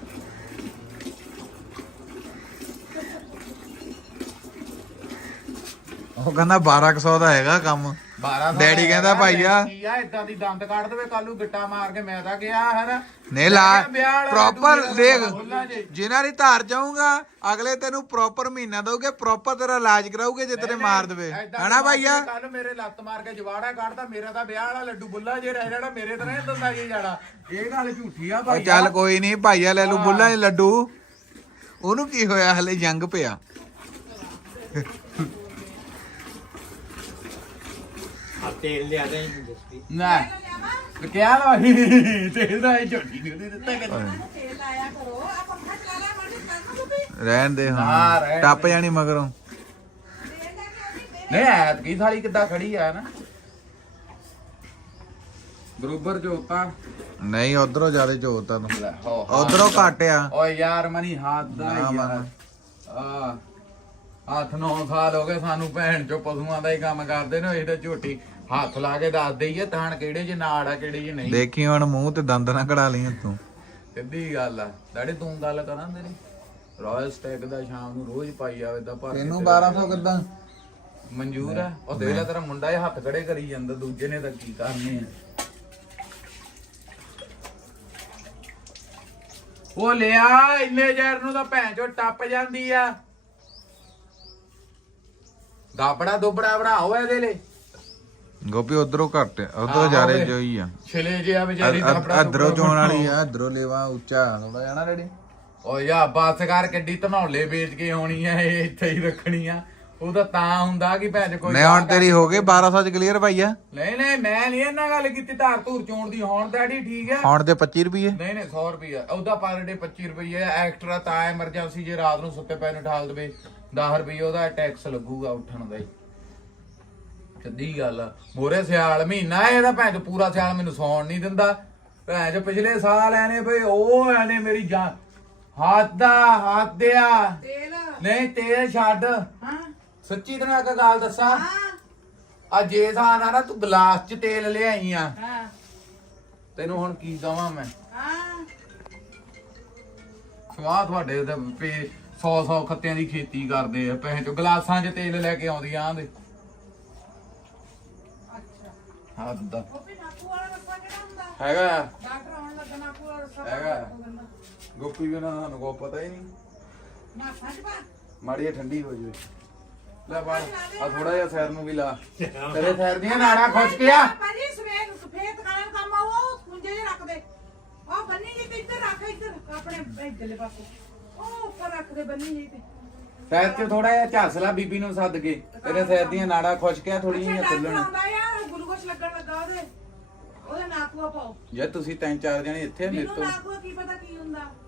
Speaker 1: ਉਹ ਕਹਿੰਦਾ ਬਾਰਾਂ ਕੁ ਸੌ ਦਾ ਹੈਗਾ ਕੰਮ
Speaker 3: ਬਾਰਾਂ ਸੌ
Speaker 1: ਡੈਡੀ ਕਹਿੰਦਾ ਭਾਈਆ
Speaker 3: ਕੀ ਆ ਇਦਾਂ ਦੀ ਦੰਦ ਕੱਢ ਦੇਵੇ ਕੱਲੂ ਗਿੱਟਾ ਮਾਰ ਕੇ ਮੈਂ ਤਾਂ ਗਿਆ ਹੈ
Speaker 1: ਨਹੀਂ ਲਾ ਪ੍ਰੋਪਰ ਦੇਖ
Speaker 3: ਜੇ
Speaker 1: ਜਿਨ੍ਹਾਂ ਦੀ ਧਾਰ ਜਾਊਗਾ ਅਗਲੇ ਤੈਨੂੰ ਪ੍ਰੋਪਰ ਮਹੀਨਾ ਦਊਗੇ ਪ੍ਰੋਪਰ ਤੇਰਾ ਇਲਾਜ ਕਰਾਉਗੇ ਜੇ ਤੇਰੇ ਮਾਰ ਦੇਵੇ ਹਨਾ ਭਾਈਆ
Speaker 3: ਕੱਲ ਮੇਰੇ ਲੱਤ ਮਾਰ ਕੇ ਜਵਾੜਾ ਕੱਢਦਾ ਮੇਰਾ ਤਾਂ ਵਿਆਹ ਵਾਲਾ ਲੱਡੂ ਬੁੱਲਾ ਜੇ ਰਹਿ ਜਾਣਾ ਮੇਰੇ ਤਾਂ ਨਹੀਂ ਦੰਦਾ ਜੀ ਜਾਣਾ ਇਹ ਗੱਲ ਝੂਠੀ ਆ
Speaker 1: ਉਹ
Speaker 3: ਭਾਈ
Speaker 1: ਚੱਲ ਕੋਈ ਨਹੀਂ ਭਾਈਆ ਲੈ ਲੂ ਬੁੱਲਾਂ ਦੇ ਲੱਡੂ ਉਹਨੂੰ ਕੀ ਹੋਇਆ ਹਲੇ ਜੰਗ ਪਿਆ
Speaker 5: ਆ ਤੇਲ ਲਿਆ ਦੇ ਦੱਸੀ
Speaker 3: ਨਾ ਕਿਹਾ ਨਾ ਹੀ ਤੇਲ ਦਾ ਇਹ ਝੋਟੀ ਨਹੀਂ ਦਿੱਤਾ ਕਿ
Speaker 2: ਸਾਨੂੰ ਤੇਲ ਲਾਇਆ ਕਰੋ ਆ ਪੱਖਾ ਚਲਾ ਲੈ ਮਰਜ਼ੀ ਕਰ ਗੋਪੀ
Speaker 1: ਰਹਿਣ ਦੇ
Speaker 3: ਹਾਂ,
Speaker 1: ਹਾਂ
Speaker 3: ਰਹਿਣ
Speaker 1: ਟੱਪ
Speaker 3: ਦੇ।
Speaker 1: ਜਾਣੀ ਮਗਰੋਂ
Speaker 2: ਤੇਲ ਲੈ ਕੇ ਆਉਂਦੀ ਤੇਲ
Speaker 3: ਨਹੀਂ ਐਤ ਕੀ ਥਾਲੀ ਕਿੱਦਾਂ ਖੜੀ ਆ ਨਾ ਬਰੋਬਰ ਜੋਤਾ
Speaker 1: ਨਹੀਂ ਉਧਰੋਂ ਜ਼ਿਆਦਾ ਝੋਤਾ ਤੂੰ
Speaker 3: ਲੈ ਹੋ
Speaker 1: ਉਧਰੋਂ ਘੱਟ ਆ
Speaker 3: ਓਏ ਯਾਰ ਮਨੀ ਹੱਥ ਦਾ
Speaker 1: ਨਾ
Speaker 3: ਹੀ ਯਾਰ
Speaker 1: ਮਨ।
Speaker 3: ਆ ਅੱਠ ਨੌ ਸਾਲ ਹੋ ਗਏ ਸਾਨੂੰ ਭੈਣ ਚੋ ਪਸ਼ੂਆਂ ਦਾ ਹੀ ਕੰਮ ਕਰਦੇ ਨੇ ਇਹ ਤਾਂ ਝੋਟੀ ਹੱਥ ਲਾ ਕੇ ਦੱਸ ਦਈਏ ਤਾਂ ਕਿਹੜੇ ਚ ਨਾੜ ਆ ਕਿਹੜੇ ਚ ਨਹੀਂ
Speaker 1: ਦੇਖੀ ਹੁਣ ਮੂੰਹ ਤੇ ਦੰਦ ਨਾ ਕਢਾ ਲਈ ਤੂੰ
Speaker 3: ਸਿੱਧੀ ਗੱਲ ਆ ਡੈਡੀ ਤੂੰ ਗੱਲ ਕਰਾਂ ਤੇਰੀ ਰਾਇਲ ਸਟੈਕ ਦਾ ਸ਼ਾਮ ਨੂੰ ਰੋਜ਼ ਪਾਈ ਆਵੇ ਤਾਂ ਭਰ ਕੇ
Speaker 1: ਤੈਨੂੰ
Speaker 3: ਤੇਰੇ-
Speaker 1: ਬਾਰਾਂ ਸੌ ਕਿੱਦਾਂ
Speaker 3: ਮਨਜ਼ੂਰ ਆ ਉਹ ਦੇਖ ਲੈ ਤੇਰਾ ਮੁੰਡਾ ਇਹ ਹੱਥ ਖੜੇ ਕਰੀ ਜਾਂਦਾ ਦੂਜੇ ਨੇ ਤਾਂ ਕੀ ਕਰਨੇ ਆ ਉਹ ਲਿਆ ਇੰਨੇ ਜ਼ਹਿਰ ਨੂੰ ਤਾਂ ਭੈਣ ਚੋ ਟੱਪ ਜਾਂਦੀ ਆ ਦਾਬੜਾ ਦੁਬੜਾ ਬਣਾਓ ਇਹਦੇ ਲਈ
Speaker 1: ਗੋਪੀ ਉਧਰੋਂ ਘੱਟ ਉਧਰੋਂ
Speaker 3: ਆਹੋ
Speaker 1: ਜ਼ਿਆਦੇ
Speaker 3: ਵੇ।
Speaker 1: ਜੋ ਹੀ ਆ
Speaker 3: ਛਿਲੇ ਜਿਆ ਵਿਚਾਰੀ ਦਾਬੜਾ
Speaker 1: ਅਧਰੋਂ ਚੋਣ ਵਾਲੀ ਆ ਅਧਰੋਂ ਲੈਵਾ ਉੱਚਾ ਥੋੜਾ ਜਾਣਾ ਰੈਡੀ
Speaker 3: ਓ ਯਾ ਬਾਤ ਕਰ ਕਿੱਡੀ ਧਨੌਲੇ ਵੇਚ ਕੇ ਆਉਣੀ ਆ ਇਹ ਇੱਥੇ ਹੀ ਰੱਖਣੀ ਆ ਉਹਦਾ ਤਾਂ ਹੁੰਦਾ ਕਿ ਭੈਣ ਚੋ ਕੋਈ
Speaker 1: ਨਹੀਂ ਹੁਣ ਤੇਰੀ ਹੋ ਗਈ ਬਾਰਾਂ ਸੌ ਚ ਕਲੀਅਰ ਭਾਈ ਆ
Speaker 3: ਨਹੀਂ ਨਹੀਂ ਮੈਂ ਨਹੀਂ ਇਹਨਾਂ ਗੱਲ ਕੀਤੀ ਧਾਰ ਧੂਰ ਚੋਣ ਦੀ ਹੁਣ ਡੈਡੀ ਠੀਕ ਹੈ
Speaker 1: ਹੁਣ ਤੇ ਪੱਚੀ ਰੁਪਏ
Speaker 3: ਨਹੀਂ ਨਹੀਂ ਸੌ ਰੁਪਏ ਉਹਦਾ ਪਰ ਡੇ ਪੱਚੀ ਰੁਪਏ ਐਕਸਟਰਾ ਤਾਂ ਐਮਰਜੈਂਸੀ ਜੇ ਰਾਤ ਨੂੰ ਸੁੱਤੇ ਪੈ ਨੂੰ ਠਾਲ ਦੇਵੇ ਦਸ ਰੁਪਏ ਉਹਦਾ ਟੈਕਸ ਲੱਗੂਗਾ ਉੱਠਣ ਦਾ ਹੀ ਸਿੱਧੀ ਗੱਲ ਆ ਮੋਰੇ ਸਿਆਲ ਮਹੀਨਾ ਇਹਦਾ ਭੈਣ ਚੋ ਪੂਰਾ ਸਿਆਲ ਮੈਨੂੰ ਸੌਣ ਨਹੀਂ ਦਿੰਦਾ ਭੈਣ ਚੋ ਪਿਛਲੇ ਸਾਲ ਐਨੇ ਬਈ ਉਹ ਐਨੇ ਮੇਰੀ ਜਾਨ ਹੱਥ ਦਾ ਹੱਥ ਦਿਆ
Speaker 2: ਤੇਲ
Speaker 3: ਨਹੀਂ ਤੇਲ ਛੱਡ
Speaker 2: ਹਾਂ
Speaker 3: ਸੱਚੀ ਤੈਨੂੰ ਇੱਕ ਗੱਲ ਦੱਸਾਂ
Speaker 2: ਹਾਂ
Speaker 3: ਆ ਜੇ ਸਾਨ ਆ ਨਾ ਤੂੰ ਗਲਾਸ 'ਚ ਤੇਲ ਲਿਆਈ ਆ
Speaker 2: ਹਾਂ
Speaker 3: ਤੈਨੂੰ ਹੁਣ ਕੀ ਕਵਾਂ ਮੈਂ
Speaker 2: ਹਾਂ
Speaker 3: ਸਵਾਹ ਤੁਹਾਡੇ ਉਹਦੇ ਪੇ ਸੌ ਸੌ ਖੱਤਿਆਂ ਦੀ ਖੇਤੀ ਕਰਦੇ ਆ ਪੈਸੇ ਚੋਂ ਗਲਾਸਾਂ 'ਚ ਤੇਲ ਲੈ ਕੇ ਆਉਂਦੀਆਂ ਆਂਦੇ
Speaker 2: ਅੱਛਾ
Speaker 3: ਹੱਦ ਦਾ
Speaker 2: ਗੋਪੀ ਨਾਕੂ ਵਾਲਾ ਰੱਸਾ ਕਿਹੜਾ ਹੁੰਦਾ
Speaker 3: ਹੈਗਾ ਆ,
Speaker 2: ਡਾਕਟਰ ਆਉਣ ਲੱਗਾ ਨਾਕੂ ਵਾਲਾ ਰੱਸਾ
Speaker 3: ਹੈਗਾ। ਗੋਪੀ ਵੀ ਨਾ ਸਾਨੂੰ ਕੋ ਪਤਾ ਹੀ ਨਹੀਂ
Speaker 2: ਨਾ ਸੱਚ ਬਾ
Speaker 3: ਮਾੜੀ ਜਿਹੀ ਠੰਡੀ ਹੋ ਜਾਵੇ ਲੈ ਬਾੜ ਆ ਥੋੜਾ ਜਿਹਾ ਸਿਰ ਨੂੰ ਵੀ ਲਾ ਤੇਰੇ ਸਿਰ ਦੀਆਂ ਨਾੜਾਂ ਖੁੱਚ ਗਿਆ
Speaker 2: ਭਾਜੀ ਸਵੇਰ ਸਫੇਦ ਕਾਲਾ ਕੰਮ ਆ ਉਹ ਖੁੰਝੇ ਜਿਹੇ ਰੱਖ ਦੇ ਉਹ ਬੰਨੀ ਜੀ ਤੇ ਇੱਧਰ ਰੱਖ ਇੱਧਰ ਆਪਣੇ ਇੱਧਰਲੇ ਪਾਸੇ ਉਹ ਉੱਪਰ ਰੱਖ ਦੇ ਬੰਨੀ ਜੀ ਤੇ
Speaker 3: ਸਿਰ ਤੇ ਥੋੜਾ ਜਿਹਾ ਝੱਸ ਲਾ ਬੀਬੀ ਨੂੰ ਸੱਦ ਕੇ ਤੇਰੇ ਸਿਰ ਦੀਆਂ ਨਾੜਾਂ ਖੁੱਚ ਗਿਆ ਥੋੜੀ
Speaker 2: ਅੱਛਾ
Speaker 3: ਜਿਹੀਆਂ
Speaker 2: ਡਾਕਟਰ
Speaker 3: ਖੁੱਲਣ
Speaker 2: ਆਉਂਦਾ ਯਾਰ ਗਲੂਕੋਸ਼ ਲੱਗਣ ਲੱਗਾ ਉਹਦੇ ਉਹਦੇ ਨਾਕੂਆ ਪਾਓ
Speaker 3: ਜੇ ਤੁਸੀਂ ਤਿੰਨ ਚਾਰ ਜਣੇ ਇੱਥੇ ਮੇਰੇ
Speaker 2: ਮੈਨੂੰ
Speaker 3: ਤੋਂ
Speaker 2: ਨਾਕੂਆ ਕੀ ਪਤਾ ਕੀ ਹੁੰਦਾ